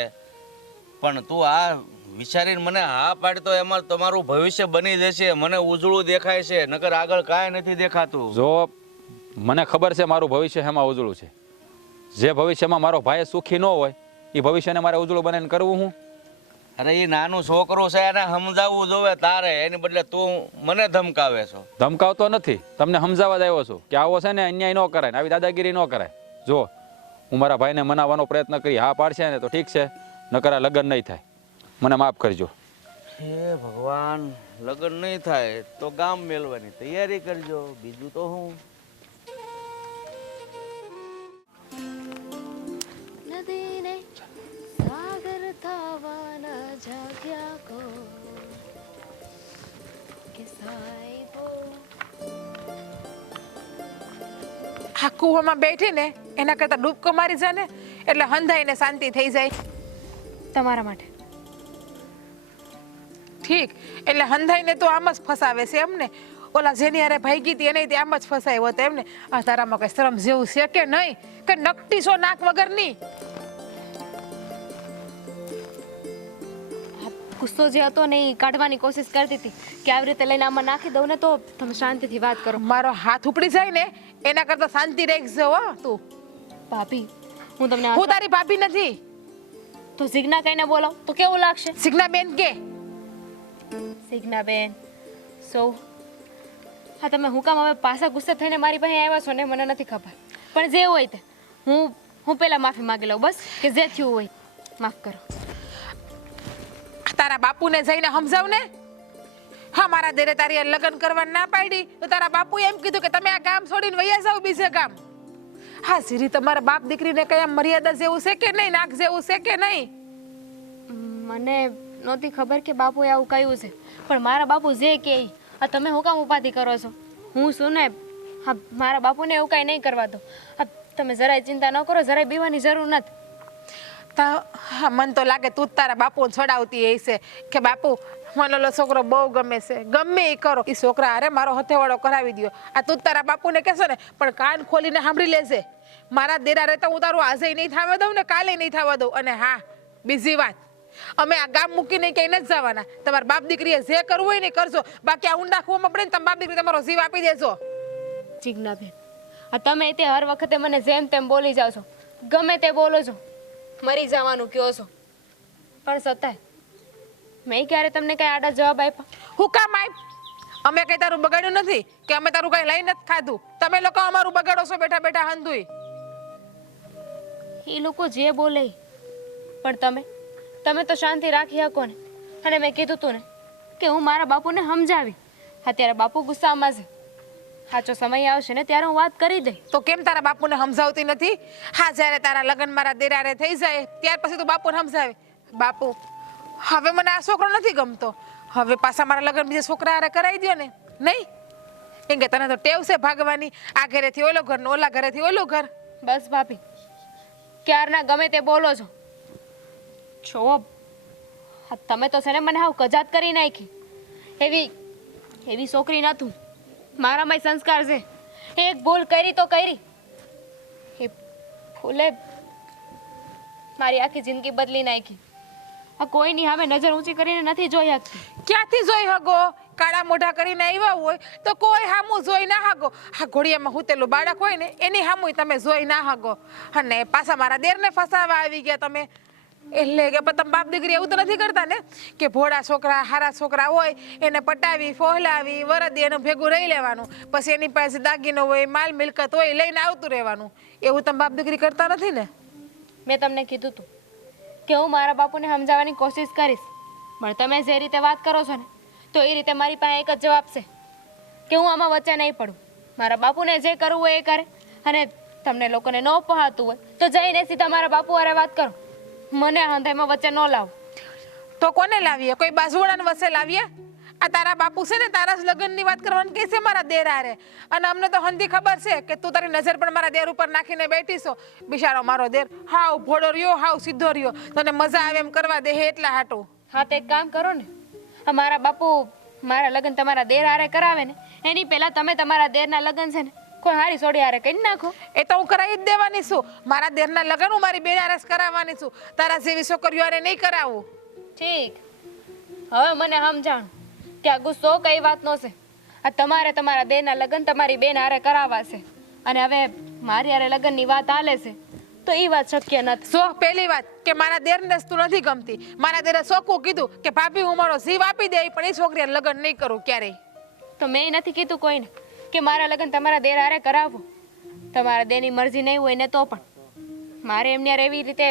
પણ તું આ વિચારીને મને હા પાડી તો એમાં તમારું ભવિષ્ય બની જશે. મને ઉજળું દેખાય છે, નકર આગળ કાંઈ નથી દેખાતું. જો મને ખબર છે મારું ભવિષ્ય એમાં ઉજળું છે. જે ભવિષ્યમાં મારો ભાઈ સુખી ન હોય એ ભવિષ્યને મારે ઉજળું બનાવીને કરવું હું? અરે એ નાનું છોકરું છે, એને સમજાવવું જોવે તારે. એની બદલે તું મને ધમકાવે છો. ધમકાવતો નથી, તમને સમજાવવા જ આવ્યો છું કે આવો છે ને અન્યાય ન કરાય ને આવી દાદાગીરી ન કરાય. જો હું મારા ભાઈને મનાવવાનો પ્રયત્ન કરી, હા પાડશે ને તો ઠીક છે, નકર આ લગ્ન નહીં થાય. મને માફ કરજો. હે ભગવાન, લગ્ન નહીં થાય તો ગામ મેળવાની તૈયારી કરજો, બીજું તો હું. નદીને સાગર થવાના જાગ્યા કો કે સાહેબો. આ કૂવામાં બેઠી ને એના કરતા ડૂબકો મારી જાય ને એટલે હંધાઈને શાંતિ થઈ જાય. તમારા માટે ઠીક, એટલે હંધાઈને તો આમ જ ફસાવે છે એમને. ઓલા જેની હારે ભાગી હતી એને આમ જ ફસાયો હતો એમને. આ તારામાં કઈ શરમ જેવું છે કે નહીં? કે નકટી છો નાક વગરની? ગુસ્સો જે હતો ને એ કાઢવાની કોશિશ કરતી હતી કે આવી રીતે લઈને આમાં નાખી દઉં ને તો તમે શાંતિથી વાત કરો. મારો હાથ ઉપડી જાય ને એના કરતા શાંતિ રાખજો હો તું. ભાભી હું તમને હું તારી ભાભી નથી. તો સિગ્ના કહીને બોલાવ તો કેવું લાગશે? સિગ્ના બેન કે સિગ્ના બેન સો હા, તમે હું કામ હવે પાછા ગુસ્સે થઈને મારી પાસે આવ્યા છો ને મને નથી ખબર, પણ જે હોય તે હું પહેલા માફી માંગી લઉં બસ, કે જે થયું હોય માફ કરો. તારા બાપુને જઈને સમજાવ ને. હા, મારા દેરે તારી હારે લગ્ન કરવા ના પાડી તો તારા બાપુએ એમ કીધું કે તમે આ ગામ છોડીને વયા જાવ બીજે ગામ. હા, સીરી તમારા બાપ દીકરીને કઈ આમ મર્યાદા જેવું છે કે નહીં, નાક જેવું છે કે નહીં? મને નહોતી ખબર કે બાપુએ આવું કહ્યું છે, પણ મારા બાપુ જે કહે આ તમે હું કામ ઉપાધિ કરો છો? હું શું ને, હા મારા બાપુને એવું કાંઈ નહીં કરવા દો. હા તમે જરાય ચિંતા ન કરો, જરાય બીવાની જરૂર નથી. હા, મન તો લાગે તું જ તારા બાપુ છોડાવતી હશે કે બાપુ મને ઓલો છોકરો બહુ ગમે છે, ગમે એ કરો, એ છોકરા અરે મારો હથેવાળો કરાવી દો. આ તું જ તારા બાપુને કહેશો ને, પણ કાન ખોલીને સાંભળી લેશે. મારા દેરા રહેતા હું તારું આજે નહીં થવા દઉં ને કાલે નહીં થવા દઉં. અને હા, બીજી વાત, અમે આ ગામ મૂકીને ક્યાંય નથી જવાના. તમારા બાપ દીકરીએ જે કરવું હોય ને કરજો, બાકી આ ઊંડા ખોવામાં પડે ને તમે બાપ દીકરી તમારો જીવ આપી દેજો. ચિજ્ઞાબેન, આ તમે તે હર વખતે મને જેમ તેમ બોલી જાઓ છો, ગમે તે બોલો છો, મરી જવાનું કહો છો, પણ છતાંય મેં ક્યારે તમને કઈ આડા જવાબ આપ્યા? હું કામ આપ? અમે કઈ તારું બગાડ્યું નથી કે અમે તારું કઈ લઈ નથી ખાધું. તમે લોકો અમારું બગાડો છો બેઠા બેઠા હંધુય. એ લોકો જે બોલે પણ તમે તો શાંતિ રાખી શકો ને. અને મેં કીધું તું ને કે હું મારા બાપુને સમજાવી. અત્યારે બાપુ ગુસ્સામાં છે, સાચો સમય આવશે ને ત્યારે હું વાત કરી દઈ. તો કેમ તારા બાપુને સમજાવતી નથી? હા, જ્યારે તારા લગ્ન મારા દેરારે થઈ જાય ત્યાર પછી તું બાપુને સમજાવે. બાપુ હવે મને આ છોકરો નથી ગમતો, હવે પાછા મારા લગ્ન બીજા છોકરા હારે કરાવી દો ને. નહીં, કેમ કે તને તો ટેવ છે ભાગવાની, આ ઘરેથી ઓલો ઘર ને ઓલા ઘરેથી ઓલું ઘર. બસ ભાભી, ક્યારના ગમે તે બોલો છો. છો તમે તો છે ને મને હાવ કજાત કરી નાખી. એવી છોકરી નતું. મારામાં સંસ્કાર છે. એક ભૂલ કરી તો કરી, એ ભૂલે મારી આખી જિંદગી બદલી નાખી. આ કોઈની સામે નજર ઊંચી કરીને નથી જોઈ શકતી. ક્યાંથી જોઈ હગો? કાળા મોઢા કરીને આવ્યા હોય તો કોઈ હામું જોઈ ના હગો. આ ઘોડિયામાં હુતેલું બાળક હોય ને એની હામું તમે જોઈ ના હગો. અને પાછા મારા દેરને ફસાવા આવી ગયા તમે. એટલે કે તમે બાપ દીકરી એવું તો નથી કરતા ને કે ભોળા છોકરા હારા છોકરા હોય એને પટાવી ફોહલાવી વરદી એનું ભેગું રહી લેવાનું, પછી એની પાસે દાગીનો હોય માલ મિલકત હોય લઈને આવતું રહેવાનું. એવું તમે બાપ દીકરી કરતા નથી ને? મેં તમને કીધું તું કે હું મારા બાપુને સમજાવવાની કોશિશ કરીશ, પણ તમે જે રીતે વાત કરો છો ને તો એ રીતે મારી પાસે એક જ જવાબ છે કે હું આમાં વચ્ચે નહીં પડું. મારા બાપુને જે કરવું હોય એ કરે, અને તમને લોકોને ન પહાતું હોય તો જઈને સીધા મારા બાપુ હારે વાત કરો. મને હંધાઈમાં વચ્ચે ન લાવ. તો કોને લાવીએ? કોઈ બાજુવાળાને વચ્ચે લાવીએ? આ તારા બાપુ છે ને તારા જ લગ્નની વાત કરવાની કે છે મારા દેર હારે. અને અમને તો હંધી ખબર છે કે તું તારી નજર પણ મારા દેર ઉપર નાખીને બેઠી છો. બિચારો મારો દેર હાવ ભોળો રહ્યો, હાવ સીધો રહ્યો, તને મજા આવે એમ કરવા દે એટલા હાટું. હા તો એક કામ કરો ને, આ મારા બાપુ મારા લગ્ન તમારા દેર હારે કરાવે ને એની પહેલા તમે તમારા દેરના લગ્ન છે ને કોઈ હારી સોડી હારે કરી નાખો. એ તો હું કરાવી જ દેવાની છું. મારા દેરના લગ્ન હું મારી બેન હારે જ કરાવવાની છું. તારા જેવી છોકરીઓ હારે નહીં કરાવું. ઠીક, હવે મને સમજાણ કે આ ગુસ્સો કઈ વાતનો છે. આ તમારે તમારા દેરના લગ્ન તમારી બેન હારે કરાવવા છે અને હવે મારી હારે લગ્નની વાત હાલે છે તો એ વાત શક્ય નથી. સો પહેલી વાત કે મારા દેરને તું નથી ગમતી. મારા દેરે સોખું કીધું કે ભાભી હું મારો જીવ આપી દે પણ એ છોકરીએ લગ્ન નહીં કરું ક્યારેય. તો મેં નથી કીધું કોઈને કે મારા લગ્ન તમારા દેર હારે કરાવો. તમારા દેરની મરજી નહીં હોય ને તો પણ મારે એમને હારે એવી રીતે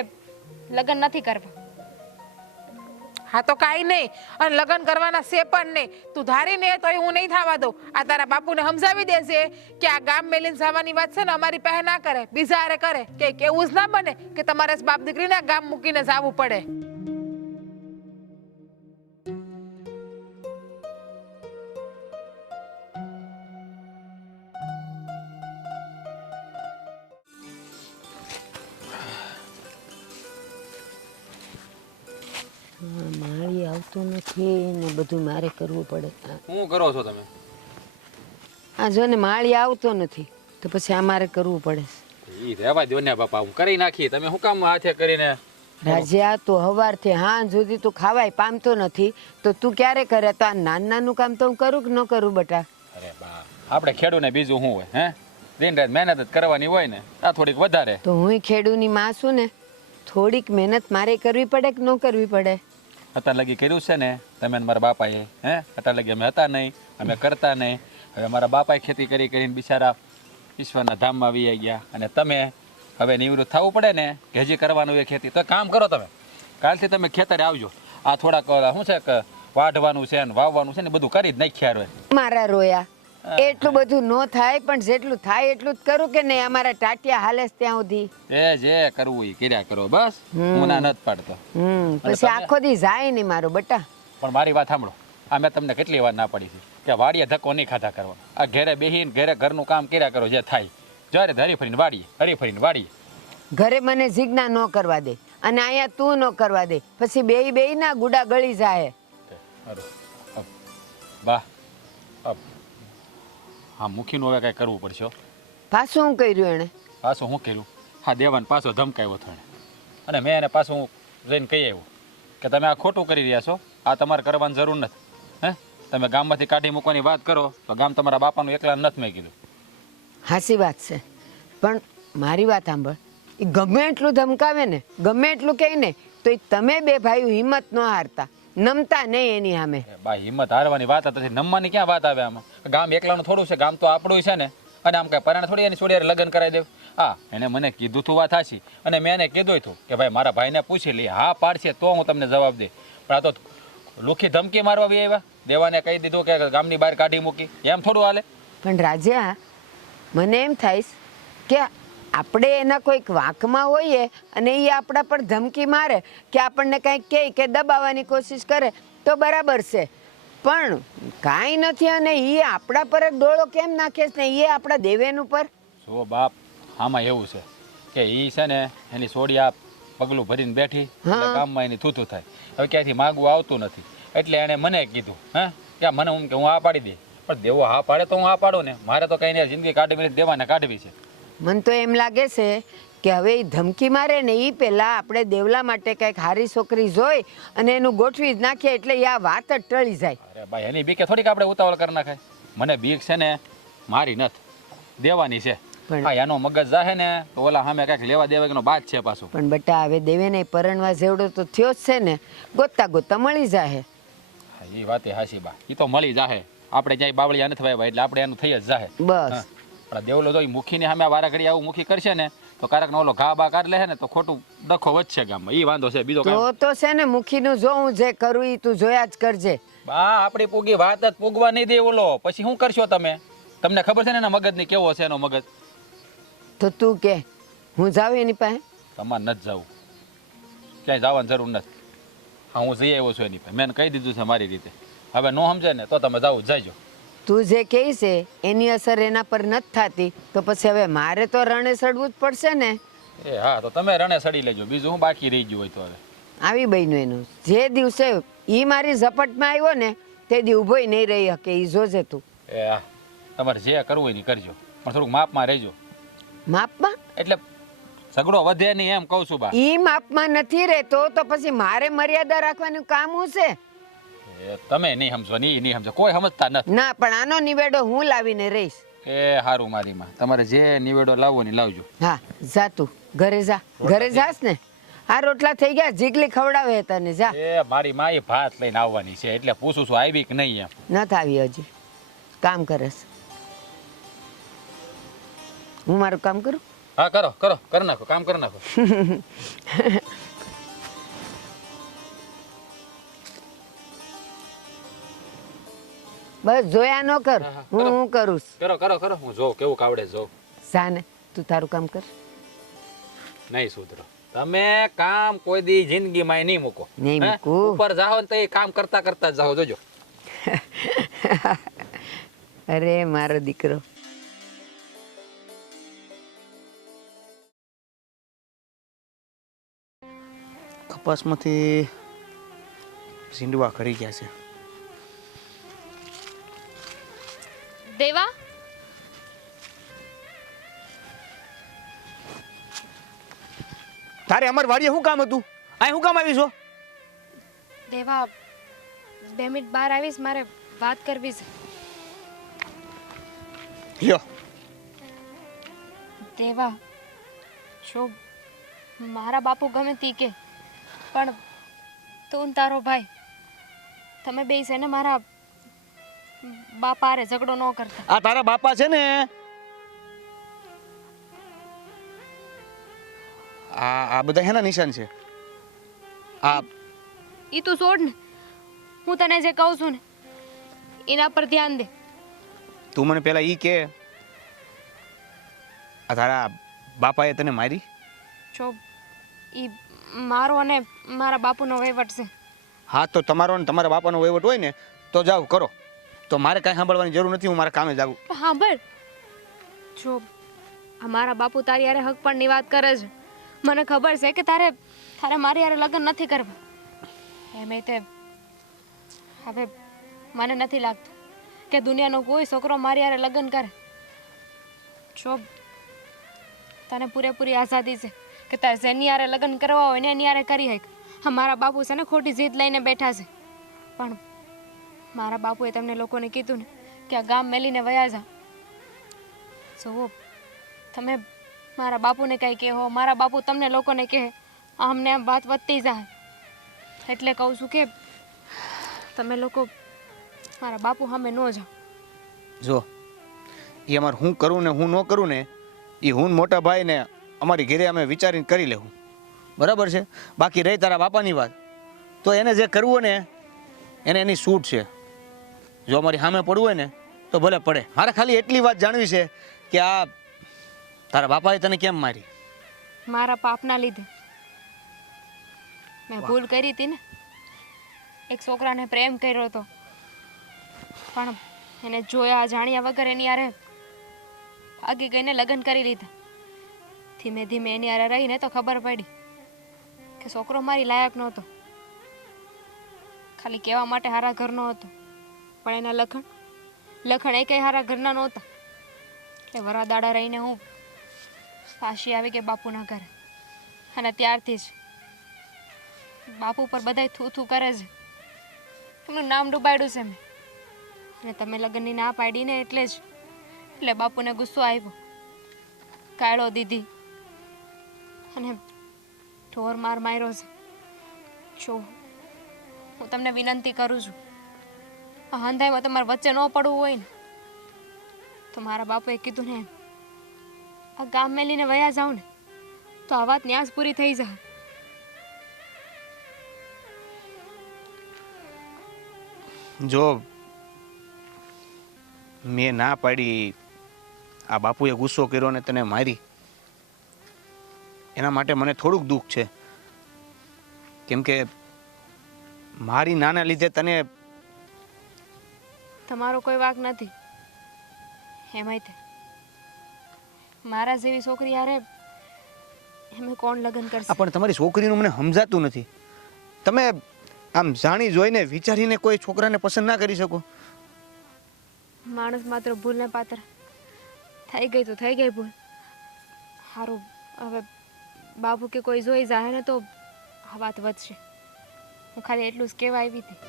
લગ્ન નથી કરવા. હા તો કાંઈ નહીં અને લગ્ન કરવાના છે પણ નહીં. તું ધારીને તોય હું નહીં થવા દઉં. આ તારા બાપુને સમજાવી દેશે કે આ ગામ મેલીને જવાની વાત છે ને અમારી પાસે ના કરે, બીજા હારે કરે કે એવું જ ના બને કે તમારે બાપ દીકરીને આ ગામ મૂકીને જવું પડે. માળી આવતો નથી ને બધું મારે કરવું પડે. શું કરો છો તમે? આ જો ને માળી આવતો નથી તો પછી આ મારે કરવું પડે. ઈ રહેવા દો ને બાપા, હું કરી નાખી. તમે શું કામ હાથે કરીને? રાજ્યા તો હવારથી હાંજ સુધી તું ખાવાય પામતો નથી તો તું ક્યારે કરે? તો આ નાનું કામ તો હું કરું કે ન કરું બટા? અરે બા, આપણે ખેડૂને બીજું શું હોય? હે, દિન રાત મહેનત જ કરવાની હોય ને, આ થોડીક વધારે. તો હું ખેડૂની માં છું ને, થોડીક મહેનત મારે કરવી પડે કે ન કરવી પડે? અત્યાર લગી કર્યું છે ને તમે ને મારા બાપાએ. હે, અત્યાર લગી અમે હતા નહીં, અમે કરતા નહીં. હવે મારા બાપાએ ખેતી કરી કરીને બિચારા ઈશ્વરના ધામમાં આવી ગયા અને તમે હવે નિવૃત્ત થવું પડે ને કે હજી કરવાનું એ ખેતી. તો કામ કરો તમે, કાલથી તમે ખેતરે આવજો. આ થોડાક શું છે કે વાઢવાનું છે ને વાવવાનું છે ને બધું કરી જ નાખ્યા હોય. મારા રોયા એટલું બધું ન થાય પણ જેટલું થાય એટલું જ કરું કે નહીં? અમારા ટાટિયા હાલે છે ત્યાં સુધી એ જે કરવું એ કર્યા કરો બસ. હું ના નથી પાડતો. પછી આખો દી જાય નહીં મારો બટા. પણ મારી વાત સાંભળો, આ મેં તમને કેટલી વાર ના પડી છે કે વાડીએ ધક્કો નહીં ખાધા કરવા. આ ઘરે બેહીને ઘરે ઘરનું કામ કર્યા કરો જે થાય. જ્યારે હરી ફરીને વાડીએ, હરી ફરીને વાડીએ. ઘરે મને જીજ્ઞા ન કરવા દે અને અહીંયા તું ન કરવા દે, પછી બેય ના ગુડા ગળી જાય. વાહ, હા મુખીનું હવે કાંઈ કરવું પડશે. પાછું હું કર્યું એને? પાછું શું કર્યું? હા દેવાને પાછો ધમકાવ્યો થયો અને મેં એને પાછું જઈને કહી આવ્યું કે તમે આ ખોટું કરી રહ્યા છો, આ તમારે કરવાની જરૂર નથી. હે, તમે ગામમાંથી કાઢી મૂકવાની વાત કરો તો ગામ તમારા બાપાનું એકલા નથી મેં કીધું. હાસી વાત છે પણ મારી વાત સાંભળ, એ ગમે એટલું ધમકાવે ને ગમે એટલું કહે ને તો એ તમે બે ભાઈઓ હિંમત ન હારતા, નમતા નહીં એની સામે. બા હિંમત હારવાની વાત હતી, નમવાની ક્યાં વાત આવે આમાં? ગામ એકલાનું થોડું છે, ગામ તો આપણું છે ને. અને આમ કાંઈ પરાણે થોડી એની છોડી લગ્ન કરાવી દેવું? હા, એને મને કીધું તું વાત હાચી અને મેં એને કીધું હતું કે ભાઈ મારા ભાઈને પૂછી લઈએ, હા પાડશે તો હું તમને જવાબ દે. પણ આ તો લુખી ધમકી મારવા બી આવ્યા, દેવાને કહી દીધું કે ગામની બહાર કાઢી મૂકી, એમ થોડું હાલે? પણ રાજ્યા મને એમ થાય કે આપણે એના કોઈક વાંકમાં હોઈએ અને એ આપણા પર ધમકી મારે કે આપણને કંઈક કહે કે દબાવવાની કોશિશ કરે તો બરાબર છે, પણ કાંઈ નથી અને એ આપણા પર જ ડોળો કેમ નાખે છે ને એ આપણા દેવેન ઉપર? જો બાપ, આમાં એવું છે કે એ છે ને એની સોડી આ પગલું ભરીને બેઠી એટલે ગામમાં એની થૂથું થાય. હવે ક્યાંથી માગવું આવતું નથી એટલે એણે મને કીધું હે કે મને હું કે હું આ પાડી દે. પણ દેવો હા પાડે તો હું આ પાડું ને, મારે તો કંઈ નહીં, જિંદગી કાઢવી દેવાને કાઢવી છે. મને તો એમ લાગે છે કે હવે એ ધમકી મારે ને એ પહેલાં આપણે દેવલા માટે કંઈક હારી છોકરી જોઈ અને એનું ગોઠવી જ નાખીએ એટલે આ વાત જ ટળી જાય. અરે ભાઈ એની બીકે થોડીક આપણે ઉતાવળ કરી નાખાય. મને બીક છે ને મારી નથી, દેવાની છે. હા એનો મગજ જાહે ને તો ઓલા સામે કાંઈક લેવા દેવાનો બાદ છે પાછું. પણ બટા હવે દેવેને પરણવા જેવડો તો થયો જ છે ને, ગોતતા ગોતતા મળી જાહે. એ વાત એ હાસી બા, એ તો મળી જાહે. આપણે ક્યાંય બાવળિયા નથી વાવ્યા એટલે આપણે એનું થઈ જ જાહે. બસ પણ દેવલો જો મુખીની સામે વારા ઘડી આવું મુખી કરશે ને તો કારક ઓલો ઘા બા કાઢ લે ને તો ખોટું ડખો વધશે ગામમાં. એ વાંધો છે, બીજો તો છે ને મુખીનું જોઉં જે કરું એ તું જોયા જ કરજે. બા આપણી પૂગી વાત જ પૂગવા નહીં દે ઓલો, પછી શું કરશો તમે? તમને ખબર છે ને એના મગજની કેવો છે એનો મગજ? તો તું કે હું જાઉં એની પાસે? તમારે નથી જવું, ક્યાંય જવાની જરૂર નથી. હા હું જઈ આવ્યો છું એની પાસે, મેં કહી દીધું છે મારી રીતે. હવે ન સમજે ને તો તમે જાવ જઈજો. તું જે કહે છે એની અસર એના પર નથી થતી તો પછી હવે મારે તો રણે સડવું જ પડશે ને. એ હા, તો તમે રણે સડી લેજો, બીજું હું બાકી રહી ગયું હોય તો. હવે આવી બન્યું એનું, જે દિવસે એ મારી ઝપટમાં આવ્યો ને તે દી ઊભોય નહીં રહી શકે, એ જોજે તું. એ હા, તમારે જે કરવું હોય ને કરજો, પણ થોડુંક માપમાં રહેજો. માપમાં એટલે ઝઘડો વધે નહીં એમ કહું છું બા. ઈ માપમાં નથી રહેતો તો પછી મારે મર્યાદા રાખવાનું કામ શું છે? એ તમે નહીં સમજો ને ઈ નહીં સમજો કોઈ સમજતા નથી. ના પણ આનો નિવેડો હું લાવીને રહીશ. એ હારું મારી માં તમારે જે નિવેડો લાવવો ને લાવજો. હા જા તું ઘરે જા. ઘરે જાસ ને આ રોટલા થઈ ગયા જીગલી ખવડાવે તને જા. એ મારી માં એ ભાત લઈને આવવાની છે એટલે પૂછું છું આવી કે નહીં એમ. નથી આવી હજી કામ કરસ. હું મારું કામ કરું. હા કરો કરો કરી નાખો કામ કરી નાખો. બસ જોયા ન કર હા, હું કરું છું. કરો કરો કરો હું જોઉં કેવું કાવડે જોઉં. જા ને તું તારું કામ કર. નહીં સુધરો તમે કામ કોઈ દી જિંદગીમાં નહીં મૂકો. નહીં હે? મૂકું. ઉપર જાઓ ને તો એ કામ કરતા કરતા જ જાઓ જોજો. અરે મારો દીકરો. કપાસમાંથી ઝીંડવા કરી ગયા છે. દેવા તારે અમાર વાડીએ શું કામ હતું? અહીં શું કામ આવી છો? દેવા 2 મિનિટ બહાર આવીશ મારે વાત કરવી છે. લ્યો દેવા જો મારા બાપુ ગમે તી કે પણ તું ને તારો ભાઈ તમે બે છે ને મારા બાપા હારે ઝઘડો ન કરતા. આ તારા બાપા છે ને આ બધા હેના નિશાન છે. આ ઈ તું છોડ ને હું તને જે કહું છું ને એના પર ધ્યાન દે. તું મને પેલા ઈ કે આ તારા બાપાએ તને મારી? જો ઈ મારો અને મારા બાપુનો વહીવટ છે. હા તો તમારો ને તમારા બાપાનો વહીવટ હોય ને તો જાઓ કરો. તો મારે કાંઈ સાંભળવાની જરૂર નથી. હું મારા કામે જાઉં. સાંભળ જો આ મારા બાપુ તારી યારે હક પણની વાત કરે છે. મને ખબર છે કે તારે તારે મારી યારે લગ્ન નથી કરવા. એમે તે હવે મને નથી લાગતું કે દુનિયાનો કોઈ છોકરો મારી યારે લગ્ન કરે. જો તને પૂરેપૂરી આઝાદી છે કે તારે જેની યારે લગ્ન કરવા હોય ને એની યારે કરી હક. હા મારા બાપુ છે ને ખોટી જીદ લઈને બેઠા છે પણ મારા બાપુએ તમને લોકોને કીધું ને કે આ ગામ મેલીને વયા જા. જુઓ તમે મારા બાપુને કંઈ કહો મારા બાપુ તમને લોકોને કહે અમને આમ વાત વધતી જાય એટલે કહું છું કે તમે લોકો મારા બાપુ સામે ન જાઓ. જો એ અમારે હું કરું ને હું ન કરું ને એ હું ને મોટા ભાઈ ને અમારી ઘરે અમે વિચારીને કરી લેવું. બરાબર છે? બાકી રહી તારા બાપાની વાત તો એને જે કરવું ને એને એની છૂટ છે. જો અમારી સામે પડવું હોય ને તો ભલે પડે. મારે ખાલી એટલી વાત જાણવી છે કે આ તારા બાપાએ તને કેમ મારી? મારા પાપના લીધે મેં ભૂલ કરી હતી ને. એક છોકરાને પ્રેમ કર્યો હતો પણ એને જોયા જાણ્યા વગર એની યારે આગી ગઈને લગ્ન કરી લીધા. ધીમે ધીમે એની યારે રહીને તો ખબર પડી કે છોકરો મારી લાયક નહોતો. ખાલી કહેવા માટે હારા ઘરનો હતો પણ એના લખણ એ કંઈ હારા ઘરના નહોતા. એટલે વરાદાડા રહીને હું પાછી આવી કે બાપુના ઘરે અને ત્યારથી જ બાપુ પર બધાય થૂ થૂ કરે છે. એમનું નામ ડૂબાડ્યું છે મેં અને તમે લગ્નની ના પાડીને એટલે બાપુને ગુસ્સો આવ્યો. કાળો દીધી અને ઢોર માર માર્યો છે. જો હું તમને વિનંતી કરું છું આ હંધાઈમાં તમારે વચ્ચે ન પડવું હોય ને તો મારા બાપુએ કીધું ને એમ આ ગામ મેલીને વયા જાઉં ને તો આ વાત ન્યાસ પૂરી થઈ જાય. જો મેં ના પાડી આ બાપુએ ગુસ્સો કર્યો ને તને મારી એના માટે મને થોડુંક દુઃખ છે. કેમ કે મારી નાના લીધે તને તમારો કોઈ વાંક નથી. એમાંય તે મારા જેવી છોકરી યારે એમે કોણ લગ્ન કરશે? પણ તમારી છોકરીનું મને સમજાતું નથી. તમે આમ જાણી જોઈને વિચારીને કોઈ છોકરાને પસંદ ના કરી શકો? માણસ માત્ર ભૂલને પાત્ર. થઈ ગઈ તો થઈ ગઈ ભૂલ. સારું હવે બાપુ કે કોઈ જોઈ જાય ને તો આ વાત વધશે. હું ખાલી એટલું જ કહેવા આવી હતી.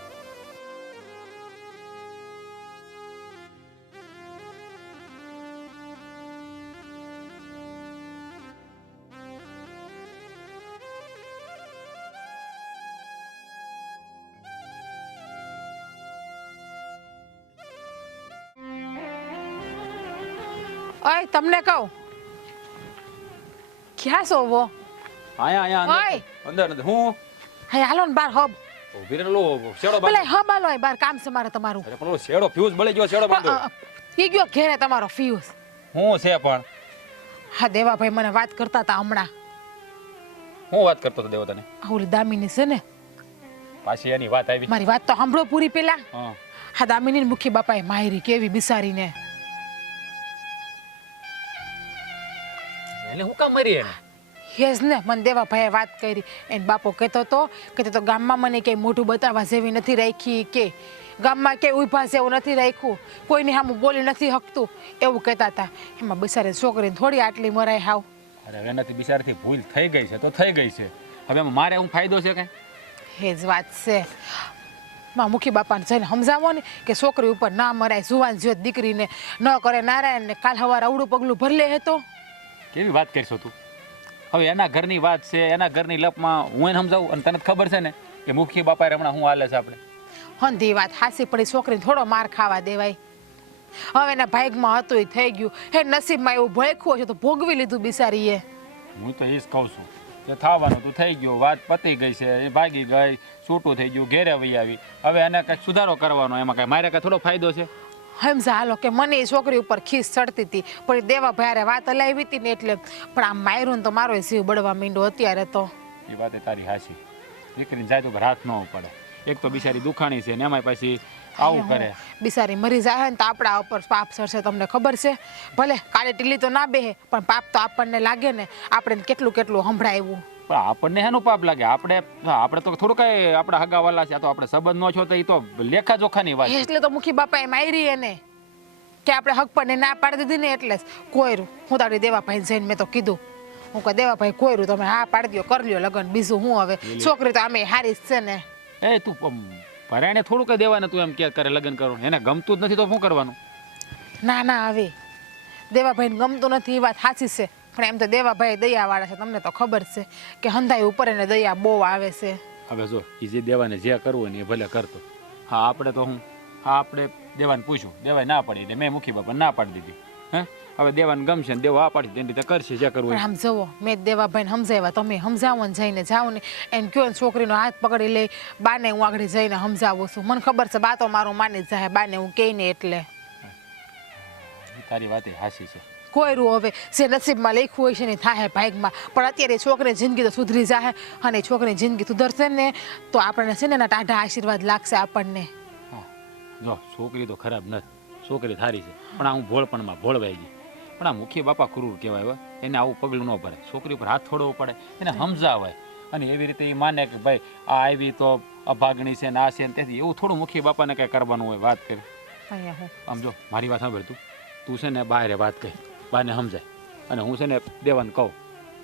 ઓય તમને કહું ક્યાં સોવો આયા ઓય. અંદર અંદર હું હે હાલો ને બાર હબ ઊભી રહે લો શેડો ભલે બાંધો હબ હાલો બાર કામ છે મારે તમારું અરે પણ લો શેડો ફ્યુઝ બળી ગયો શેડો બાંધો ઈ ગયો ઘેરે તમારો ફ્યુઝ હું છે પણ હા દેવાભાઈ મને વાત કરતા હતા હમણાં હું વાત કરતો હતો દેવો તને આ ઓલી દામિની છે ને પાછી એની વાત આવી મારી વાત તો સાંભળો પૂરી પેલા હા હા દામિની મુખી બાપાએ માયરી કેવી બિસારીને એને હું કામ મરી એને હેસ ને મને દેવાભાઈએ વાત કરી એને બાપો કહેતો તો ગામમાં મને કંઈ મોઢું બતાવવા જેવી નથી રાખી કે ગામમાં કે ઉભા છે એવું નથી રાખ્યું કોઈની સામું બોલી નથી હકતું એવું કહેતા હતા એમાં બિસારી છોકરીને થોડી આટલી મરાય હાવ અરે એનાથી બિચારાથી ભૂલ થઈ ગઈ છે તો થઈ ગઈ છે હવે એમાં મારે હું ફાયદો છે કઈ એ જ વાત છે માં મુખી બાપાને જઈને સમજાવો ને કે છોકરી ઉપર ના મરાય જુવાન જ્યોત દીકરીને ન કરે નારાયણ ને કાલ સવારે અવડું પગલું ભરલે હતો કેવી વાત કરશો તું હવે એના ઘરની વાત છે એના ઘરની લપમાં હું એને સમજાવું અને તને તો ખબર છે ને કે મુખી બાપાએ હમણાં હું હાલે છે આપણે હંધી વાત હાસી પડી છોકરીને થોડો માર ખાવા દેવાય હવે એના ભાગમાં હતું એ થઈ ગયું હે નસીબમાં એવું ભળખ્યું છે તો ભોગવી લીધું બિસારીએ હું તો એ જ કહું છું કે થવાનું તું થઈ ગયું વાત પતી ગઈ છે એ ભાગી ગઈ છૂટું થઈ ગયું ઘેરે વહી આવી હવે એને કંઈક સુધારો કરવાનો એમાં કાંઈ મારે કાંઈ થોડો ફાયદો છે સમજા હાલો કે મને એ છોકરી ઉપર ખીસ ચડતી હતી પણ દેવા ભાઈ વાત હલાવી હતી ને એટલે પણ આમ માયરું ને તો મારો જીવ બળવા માંડ્યો અત્યારે તો એ વાત તારી હાચી દીકરીને જાય તો હાથ ન પડે એક તો બિચારી દુખાણી છે ને એમાંય પાછી આવું કરે બિસારી મરી જાય ને તો આપણા ઉપર પાપ ચડશે તમને ખબર છે ભલે કાળી ટીલી તો ના બેહે પણ પાપ તો આપણને લાગે ને આપણે કેટલું કેટલું સંભળાયું પણ આપણને એનું પાપ લાગે આપણે તો થોડું કઈ આપણા હગાવાલા છે આ તો આપણે સંબંધ નો છો તો એ તો લેખા જોખાની વાત છે. એટલે તો મુખી બાપાએ મારી એને કે આપણે હક પર ના પાડી દીધી ને એટલે જ કોયરું હું તારી દેવાભાઈ જઈને મેં તો કીધું હું કહે દેવાભાઈ કોયરું તમે હા પાડી દો કરી લ્યો લગન બીજું હું હવે છોકરી તો આમે હારી જ છે ને એ તું પરાયણે થોડું કઈ દેવાને તું એમ કે કરે લગ્ન કરો એને ગમતું જ નથી તો શું કરવાનું ના ના હવે દેવાભાઈને ગમતું નથી એ વાત સાચી છે પણ એમ તો દેવાભાઈ દયાવાળા છે તમને તો ખબર છે કે હંધાઈ ઉપર એને દયા બહુ આવે છે હવે જો એ જે દેવાને જે કરવું હોય ને એ ભલે કરતો હા આપણે તો હું હા આપણે દેવાને પૂછ્યું દેવાય ના પાડી એટલે મેં મુખી બાપા ના પાડી દીધી હે હવે દેવાને ગમશે ને દેવા આ પાડી તેની રીતે કરશે જે કરવું પણ હોય. આમ જુઓ મેં દેવાભાઈને સમજાવ્યા તમે સમજાવો ને જઈને જાઓ ને એને કયો ને છોકરીનો હાથ પકડી લઈ બાને હું આગળ જઈને સમજાવું છું મને ખબર છે બા તો મારું માની જ જાય બાને હું કહીને એટલે તારી વાત એ હાચી છે કોયરું હવે જે નસીબમાં લખ્યું હોય છે ને થાય ભાગમાં પણ અત્યારે છોકરીની જિંદગી તો સુધરી જાય અને છોકરીની જિંદગી સુધરશે ને તો આપણને છે ને એના ટાઢા આશીર્વાદ લાગશે આપણને હા જો છોકરી તો ખરાબ નથી છોકરી સારી છે પણ આ હું ભોળપણમાં ભોળવાઈ ગઈ પણ આ મુખી બાપા ક્રૂર કહેવાય હવે એને આવું પગલું ન ભરાય છોકરી ઉપર હાથ છોડવો પડે એને સમજાવાય અને એવી રીતે એ માને કે ભાઈ આ આવી તો અભાગણી છે ને આ છે ને તેથી એવું થોડું મુખી બાપાને કંઈ કરવાનું હોય વાત કરી અહીંયા હું આમ જો મારી વાત સાંભળ તું છે ને બહારે વાત કહી બાને સમજાય અને હું છે ને દેવાને કહું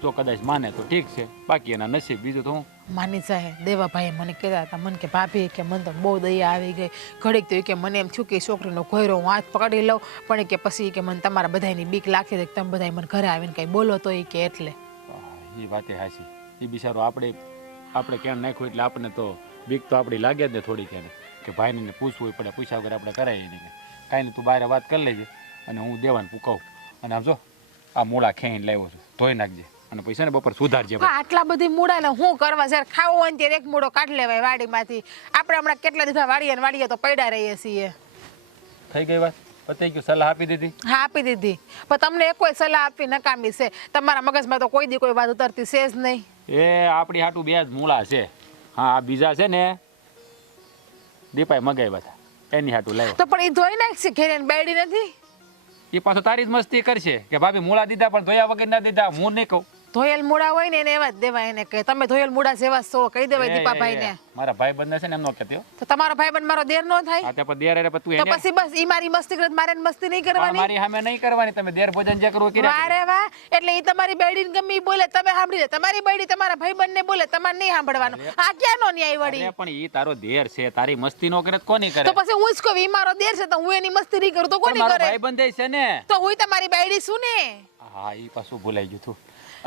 જો કદાચ માને તો ઠીક છે બાકી એના નસીબ બીજું તો હું માની જાય દેવાભાઈએ મને કહેતા હતા મને કે ભાભી કે મને તો બહુ દયા આવી ગઈ ઘડીક તો એ કે મને એમ થયું કે છોકરીનો ઘોયરો હું હાથ પકડી લઉં પણ એ કે પછી કે મને તમારા બધાની બીક લાગી કે તમે બધા મને ઘરે આવીને કંઈ બોલો તો એ કે એટલે એ વાતે હાચી એ બિચારો આપણે ક્યાં નાખ્યું એટલે આપણને તો બીક તો આપણી લાગે જ ને થોડીક એને કે ભાઈને પૂછવું પડે પૂછ્યા વગર આપણે કરાય નહીં કાંઈ નહીં તું બહાર વાત કરી લેજે અને હું દેવાને પૂછું અને આમ જો આ મૂળા ખેઈને લાવ્યો છું ધોઈ નાખજે અને પૈસા ને બપોર સુધારજે હા, આટલા બધી મૂળા ને હું કરવા જ્યારે ખાવું હોય ને ત્યારે એક મૂળો કાઢી લેવાય વાડીમાંથી આપણે હમણાં કેટલા દીધા વાડીએ ને વાડીએ તો પડ્યા રહીએ છીએ થઈ ગઈ વાત પતાઈ ગયું સલાહ આપી દીધી હા આપી દીધી પણ તમને કોઈ સલાહ આપવી નકામી છે તમારા મગજમાં તો કોઈ દી કોઈ વાત ઉતરતી છે જ નહીં એ આપણી હાટું બે જ મૂળા છે હા આ બીજા છે ને દીપાએ મગાવ્યા હતા એની હાટું લાવ્યો તો પણ એ ધોઈ નાખશે ઘેરે બેડી નથી એ પાછો તારી જ મસ્તી કરશે કે ભાભી મૂળા દીધા પણ ધોયા વગર ના દીધા હું નહીં કહું ધોયેલ મૂળા હોય ને એને એવા જ દેવાય એને કે તમે ધોયેલ મૂળા જેવા છો કહી દેવાય દીપાભાઈ ને મારા ભાઈ બંધ છે ને એમનો કહેતો તો તમારો ભાઈ મારો દેર નો થાય હા તે પણ દેર અરે તું તો એને પછી બસ ઈ મારી મસ્તી કરે મારે એને મસ્તી નહીં પણ કરવાની મારી સામે નહીં કરવાની તમે દેર ભોજન જે કરવું કર્યા વારે વાહ એટલે ઈ તમારી બેડીને ગમે ઈ બોલે તમે સાંભળી લે તમારી બેડી તમારા ભાઈબંધને બોલે તમારે નહીં સાંભળવાનું આ ક્યાં નો ન્યાય વળી અરે પણ ઈ તારો દેર છે તારી મસ્તી નો કરે તો કોની કરે તો પછી હું જ કહું ઈ મારો દેર છે તો હું એની મસ્તી નહીં કરું તો પણ કોની મારો કરે ભાઈ બંધ છે ને તો હું તમારી બેડી છું ને હા ઈ પાછું ભૂલાઈ ગયું તું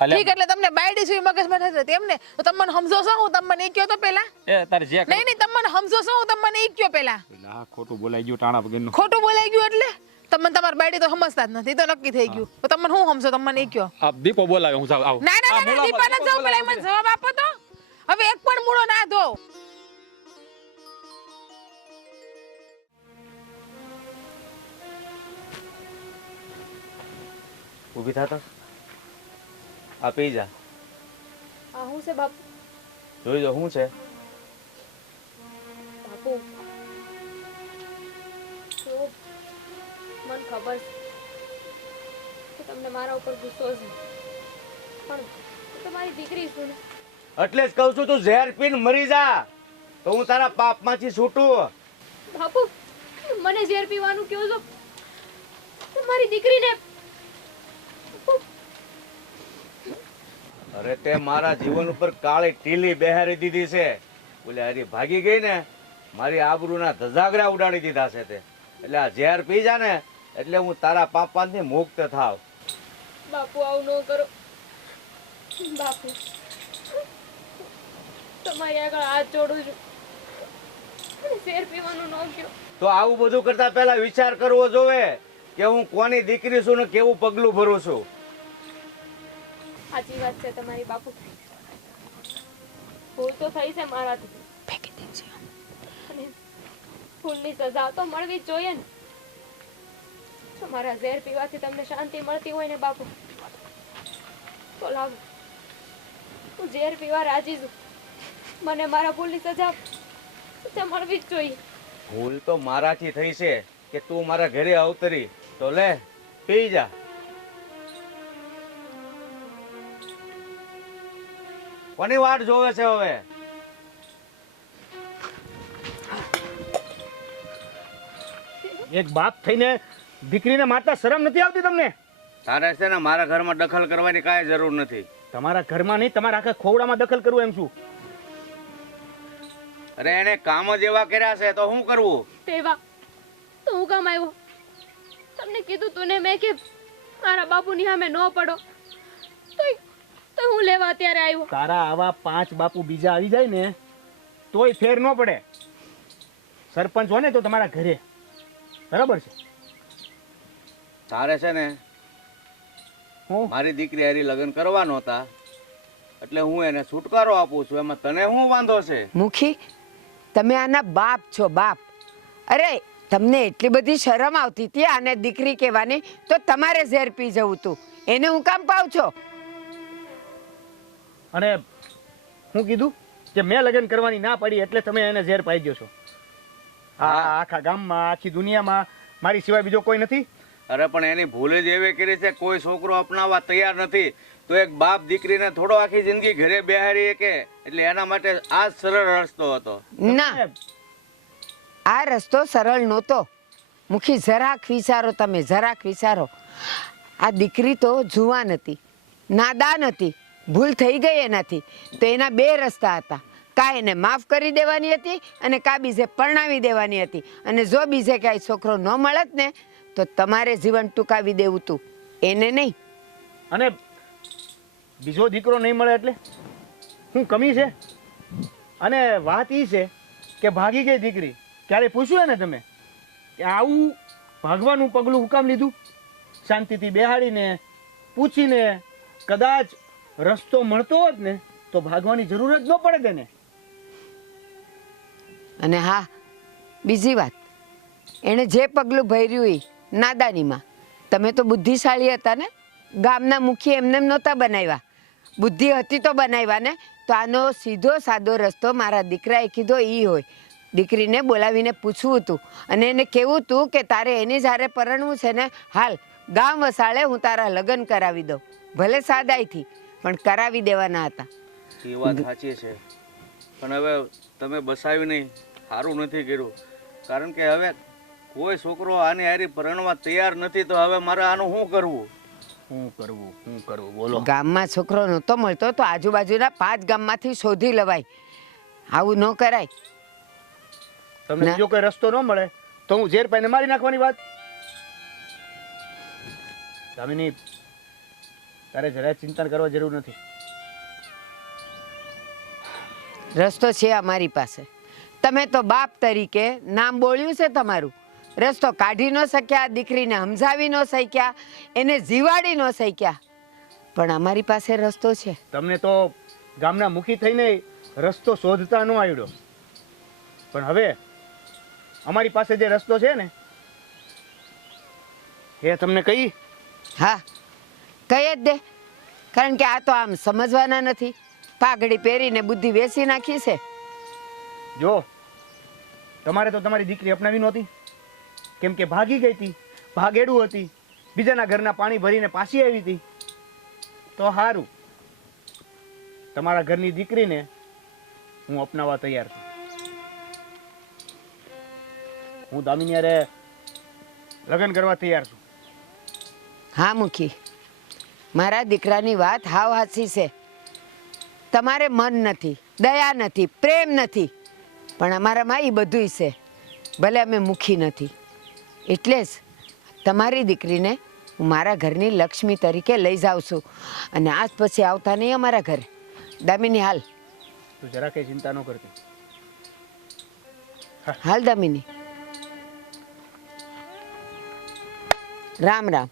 ઠીક એટલે તમને બાયડી છું ઈ મગજમાં નથી રહેતી એમ ને તો તમે મને સમજો છો હું તમને ઈ કયો તો પેલા એ તારે જે નહીં નહીં તમે મને સમજો છો હું તમને ઈ કયો પેલા આ ખોટું બોલાઈ ગયું ટાણા વગરનું ખોટું બોલાઈ ગયું એટલે તમે તમારી બાયડી તો સમજતા જ નથી, ઈ તો નક્કી થઈ ગયું. તો તમે શું સમજો, તમે મને ઈ કયો. આ દીપો બોલાવે, હું જાઉં આવું. ના ના ના, ના દીપા ન જાવ, પેલા મને જવાબ આપો તો. હવે એક પણ મૂળો ના ધો. ઊભી થા તો. આ પી જા. આ હું છે બાપુ? જોઈ જો શું છે. બાપુ તો મને ખબર છે કે તમને મારા ઉપર ગુસ્સો છે, પણ હું તો મારી દીકરી છું ને. એટલે જ કહું છું તું ઝેર પીને મરી જા તો હું તારા પાપમાંથી છૂટું. બાપુ મને ઝેર પીવાનું કહો છો તો મારી દીકરીને. અરે તે મારા જીવન ઉપર કાળી ટીલી બેહારી દીધી છે. બોલે હારી ભાગી ગઈ ને, મારી આબરૂના ધજાગરા ઉડાડી દીધા છે તે. એટલે આ ઝેર પી જા ને એટલે હું તારા પાપમાંથી મુક્ત થાવ. બાપુ આવું ન કરો બાપુ, તમારી આગળ હાથ જોડું છું, મને ઝેર પીવાનું ન કહો. તો આવું બધું કરતા પહેલા વિચાર કરવો જોવે કે હું કોની દીકરી છું ને કેવું પગલું ભરું છું. સાચી વાત છે તમારી બાપુ, ભૂલ તો થઈ છે મારાથી, અને ભૂલની સજા તો મળવી જ જોઈએ ને. જો મારા ઝેર પીવાથી તમને શાંતિ મળતી હોય ને બાપુ, તો લાવો, હું ઝેર પીવા રાજી છું. મને મારા ભૂલની સજા મળવી જ જોઈએ. ભૂલ તો મારાથી થઈ છે કે તું મારા ઘરે અવતરી, તો લે પી જા. કોની વાટ જોવે છે હવે? એક બાપ થઈને દીકરીને મારતા શરમ નથી આવતી તમને? તારે છે ને મારા ઘરમાં દખલ કરવાની કાંઈ જરૂર નથી. તમારા ઘરમાં નહીં, તમારા આખા ખોવડામાં દખલ કરવું એમ છું. અરે એને કામ જ એવા કર્યા છે તો શું કરવું? તેવા તો હું કામ આવ્યો? તમને કીધું તું ને મેં કે મારા બાપુની સામે ન પડો, તો હું લેવા અત્યારે આવ્યો. તારા આવા 5 બાપુ બીજા આવી જાય ને તોય ફેર ન પડે. સરપંચ હોય ને તો તમારા ઘરે, બરાબર છે? તારે છે ને હું મારી દીકરી હારી લગ્ન કરવા નહોતા એટલે હું એને છુટકારો આપું છું, એમાં તને શું વાંધો છે? મુખી, તમે આના બાપ છો, બાપ. અરે તમને એટલી બધી શરમ આવતી હતી આને દીકરી કહેવાની, તો તમારે ઝેર પી જવું તું. એને હું કામ પાવ છો? અને હું કીધું કે મેં લગ્ન કરવાની ના પડી એટલે તમે એને ઝેર પાઈ ગયો છો. આ આખા ગામમાં, આખી દુનિયામાં મારી સિવાય બીજો કોઈ નથી. અરે પણ એની ભૂલ જ એવી કરી છે, કોઈ છોકરો અપનાવવા તૈયાર નથી તો એક બાપ દીકરીને થોડો આખી જિંદગી ઘરે બેહારી કે, એટલે એના માટે આ જ સરળ રસ્તો હતો. ના, આ રસ્તો સરળ નહોતો. મુખી, જરાક વિચારો, તમે જરાક વિચારો. આ દીકરી તો જુવાન હતી, નાદાન હતી, ભૂલ થઈ ગઈ એનાથી. તો એના 2 રસ્તા હતા, કાં એને માફ કરી દેવાની હતી અને કાં બીજે પરણાવી દેવાની હતી. અને જો બીજે ક્યાંય છોકરો ન મળત ને તો તમારે જીવન ટૂંકાવી દેવું તું, એને નહીં. અને બીજો દીકરો નહીં મળે એટલે શું કમી છે? અને વાત એ છે કે ભાગી ગઈ દીકરી, ક્યારે પૂછ્યું ને તમે કે આવું ભાગવાનું પગલું હું કામ લીધું? શાંતિથી બેહાડીને પૂછીને કદાચ રસ્તો મળતો હોત ને તો ભાગવાની જરૂર જ ન પડે તેને. અને હા, બીજી વાત, એણે જે પગલું ભર્યું એ નાદાનીમાં. તમે તો બુદ્ધિશાળી હતા ને, ગામના મુખી એમને નહોતા બનાવ્યા, બુદ્ધિ હતી તો બનાવ્યા ને. તો આનો સીધો સાદો રસ્તો મારા દીકરાએ કીધો એ હોય. દીકરીને બોલાવીને પૂછવું હતું અને એને કહેવું હતું કે તારે એની જ્યારે પરણવું છે ને, હાલ ગામ વસાળે હું તારા લગ્ન કરાવી દઉં, ભલે સાદાઈથી, પણ કરાવી દેવાના હતા. એ વાત સાચી છે, પણ હવે તમે બસાવી નહીં, સારું નથી કર્યું. કારણ કે હવે કોઈ છોકરો આની હારી પરણવા તૈયાર નથી, તો હવે મારે આનું શું કરવું? શું કરવું બોલો? ગામમાં છોકરો નહોતો મળતો તો આજુબાજુના 5 ગામમાંથી શોધી લવાય. આવું ન કરાય. તમને ના. બીજો કોઈ રસ્તો ન મળે તો હું ઝેર પાઈને મારી નાખવાની વાત? દામિની, તારે જરાય ચિંતા કરવા જરૂર નથી. રસ્તો છે અમારી પાસે. તમે તો બાપ તરીકે નામ બોલ્યું છે તમારું, રસ્તો કાઢી ન શક્યા, દીકરીને સમજાવી ન શક્યા, એને જીવાડી ન શક્યા, પણ અમારી પાસે રસ્તો છે. તમને તો ગામના મુખી થઈને રસ્તો શોધતા ન આવડ્યો, પણ હવે અમારી પાસે જે રસ્તો છે ને એ તમને કહી. હા, કહી જ દે, કારણ કે આ તો આમ સમજવાના નથી. પાઘડી પહેરીને બુદ્ધિ વેચી નાખી છે. જો તમારે તો તમારી દીકરી અપનાવી નહોતી, કેમ કે ભાગી ગઈ હતી, ભાગેડું હતી, બીજાના ઘરના પાણી ભરીને પાછી આવી હતી. તો સારું, તમારા ઘરની દીકરીને હું અપનાવવા તૈયાર છું. હું દામિની હારે લગ્ન કરવા તૈયાર છું. હા મુખી, મારા દીકરાની વાત હાવ હાચી છે. તમારે મન નથી, દયા નથી, પ્રેમ નથી, પણ અમારામાં એ બધુંય છે. ભલે અમે મુખી નથી, એટલે જ તમારી દીકરીને હું મારા ઘરની લક્ષ્મી તરીકે લઈ જાઉં છું, અને આજ પછી આવતા નહીં અમારા ઘરે. દામિની હાલ, તું જરા કઈ ચિંતા ન કરતી. હાલ દામિની. રામ રામ.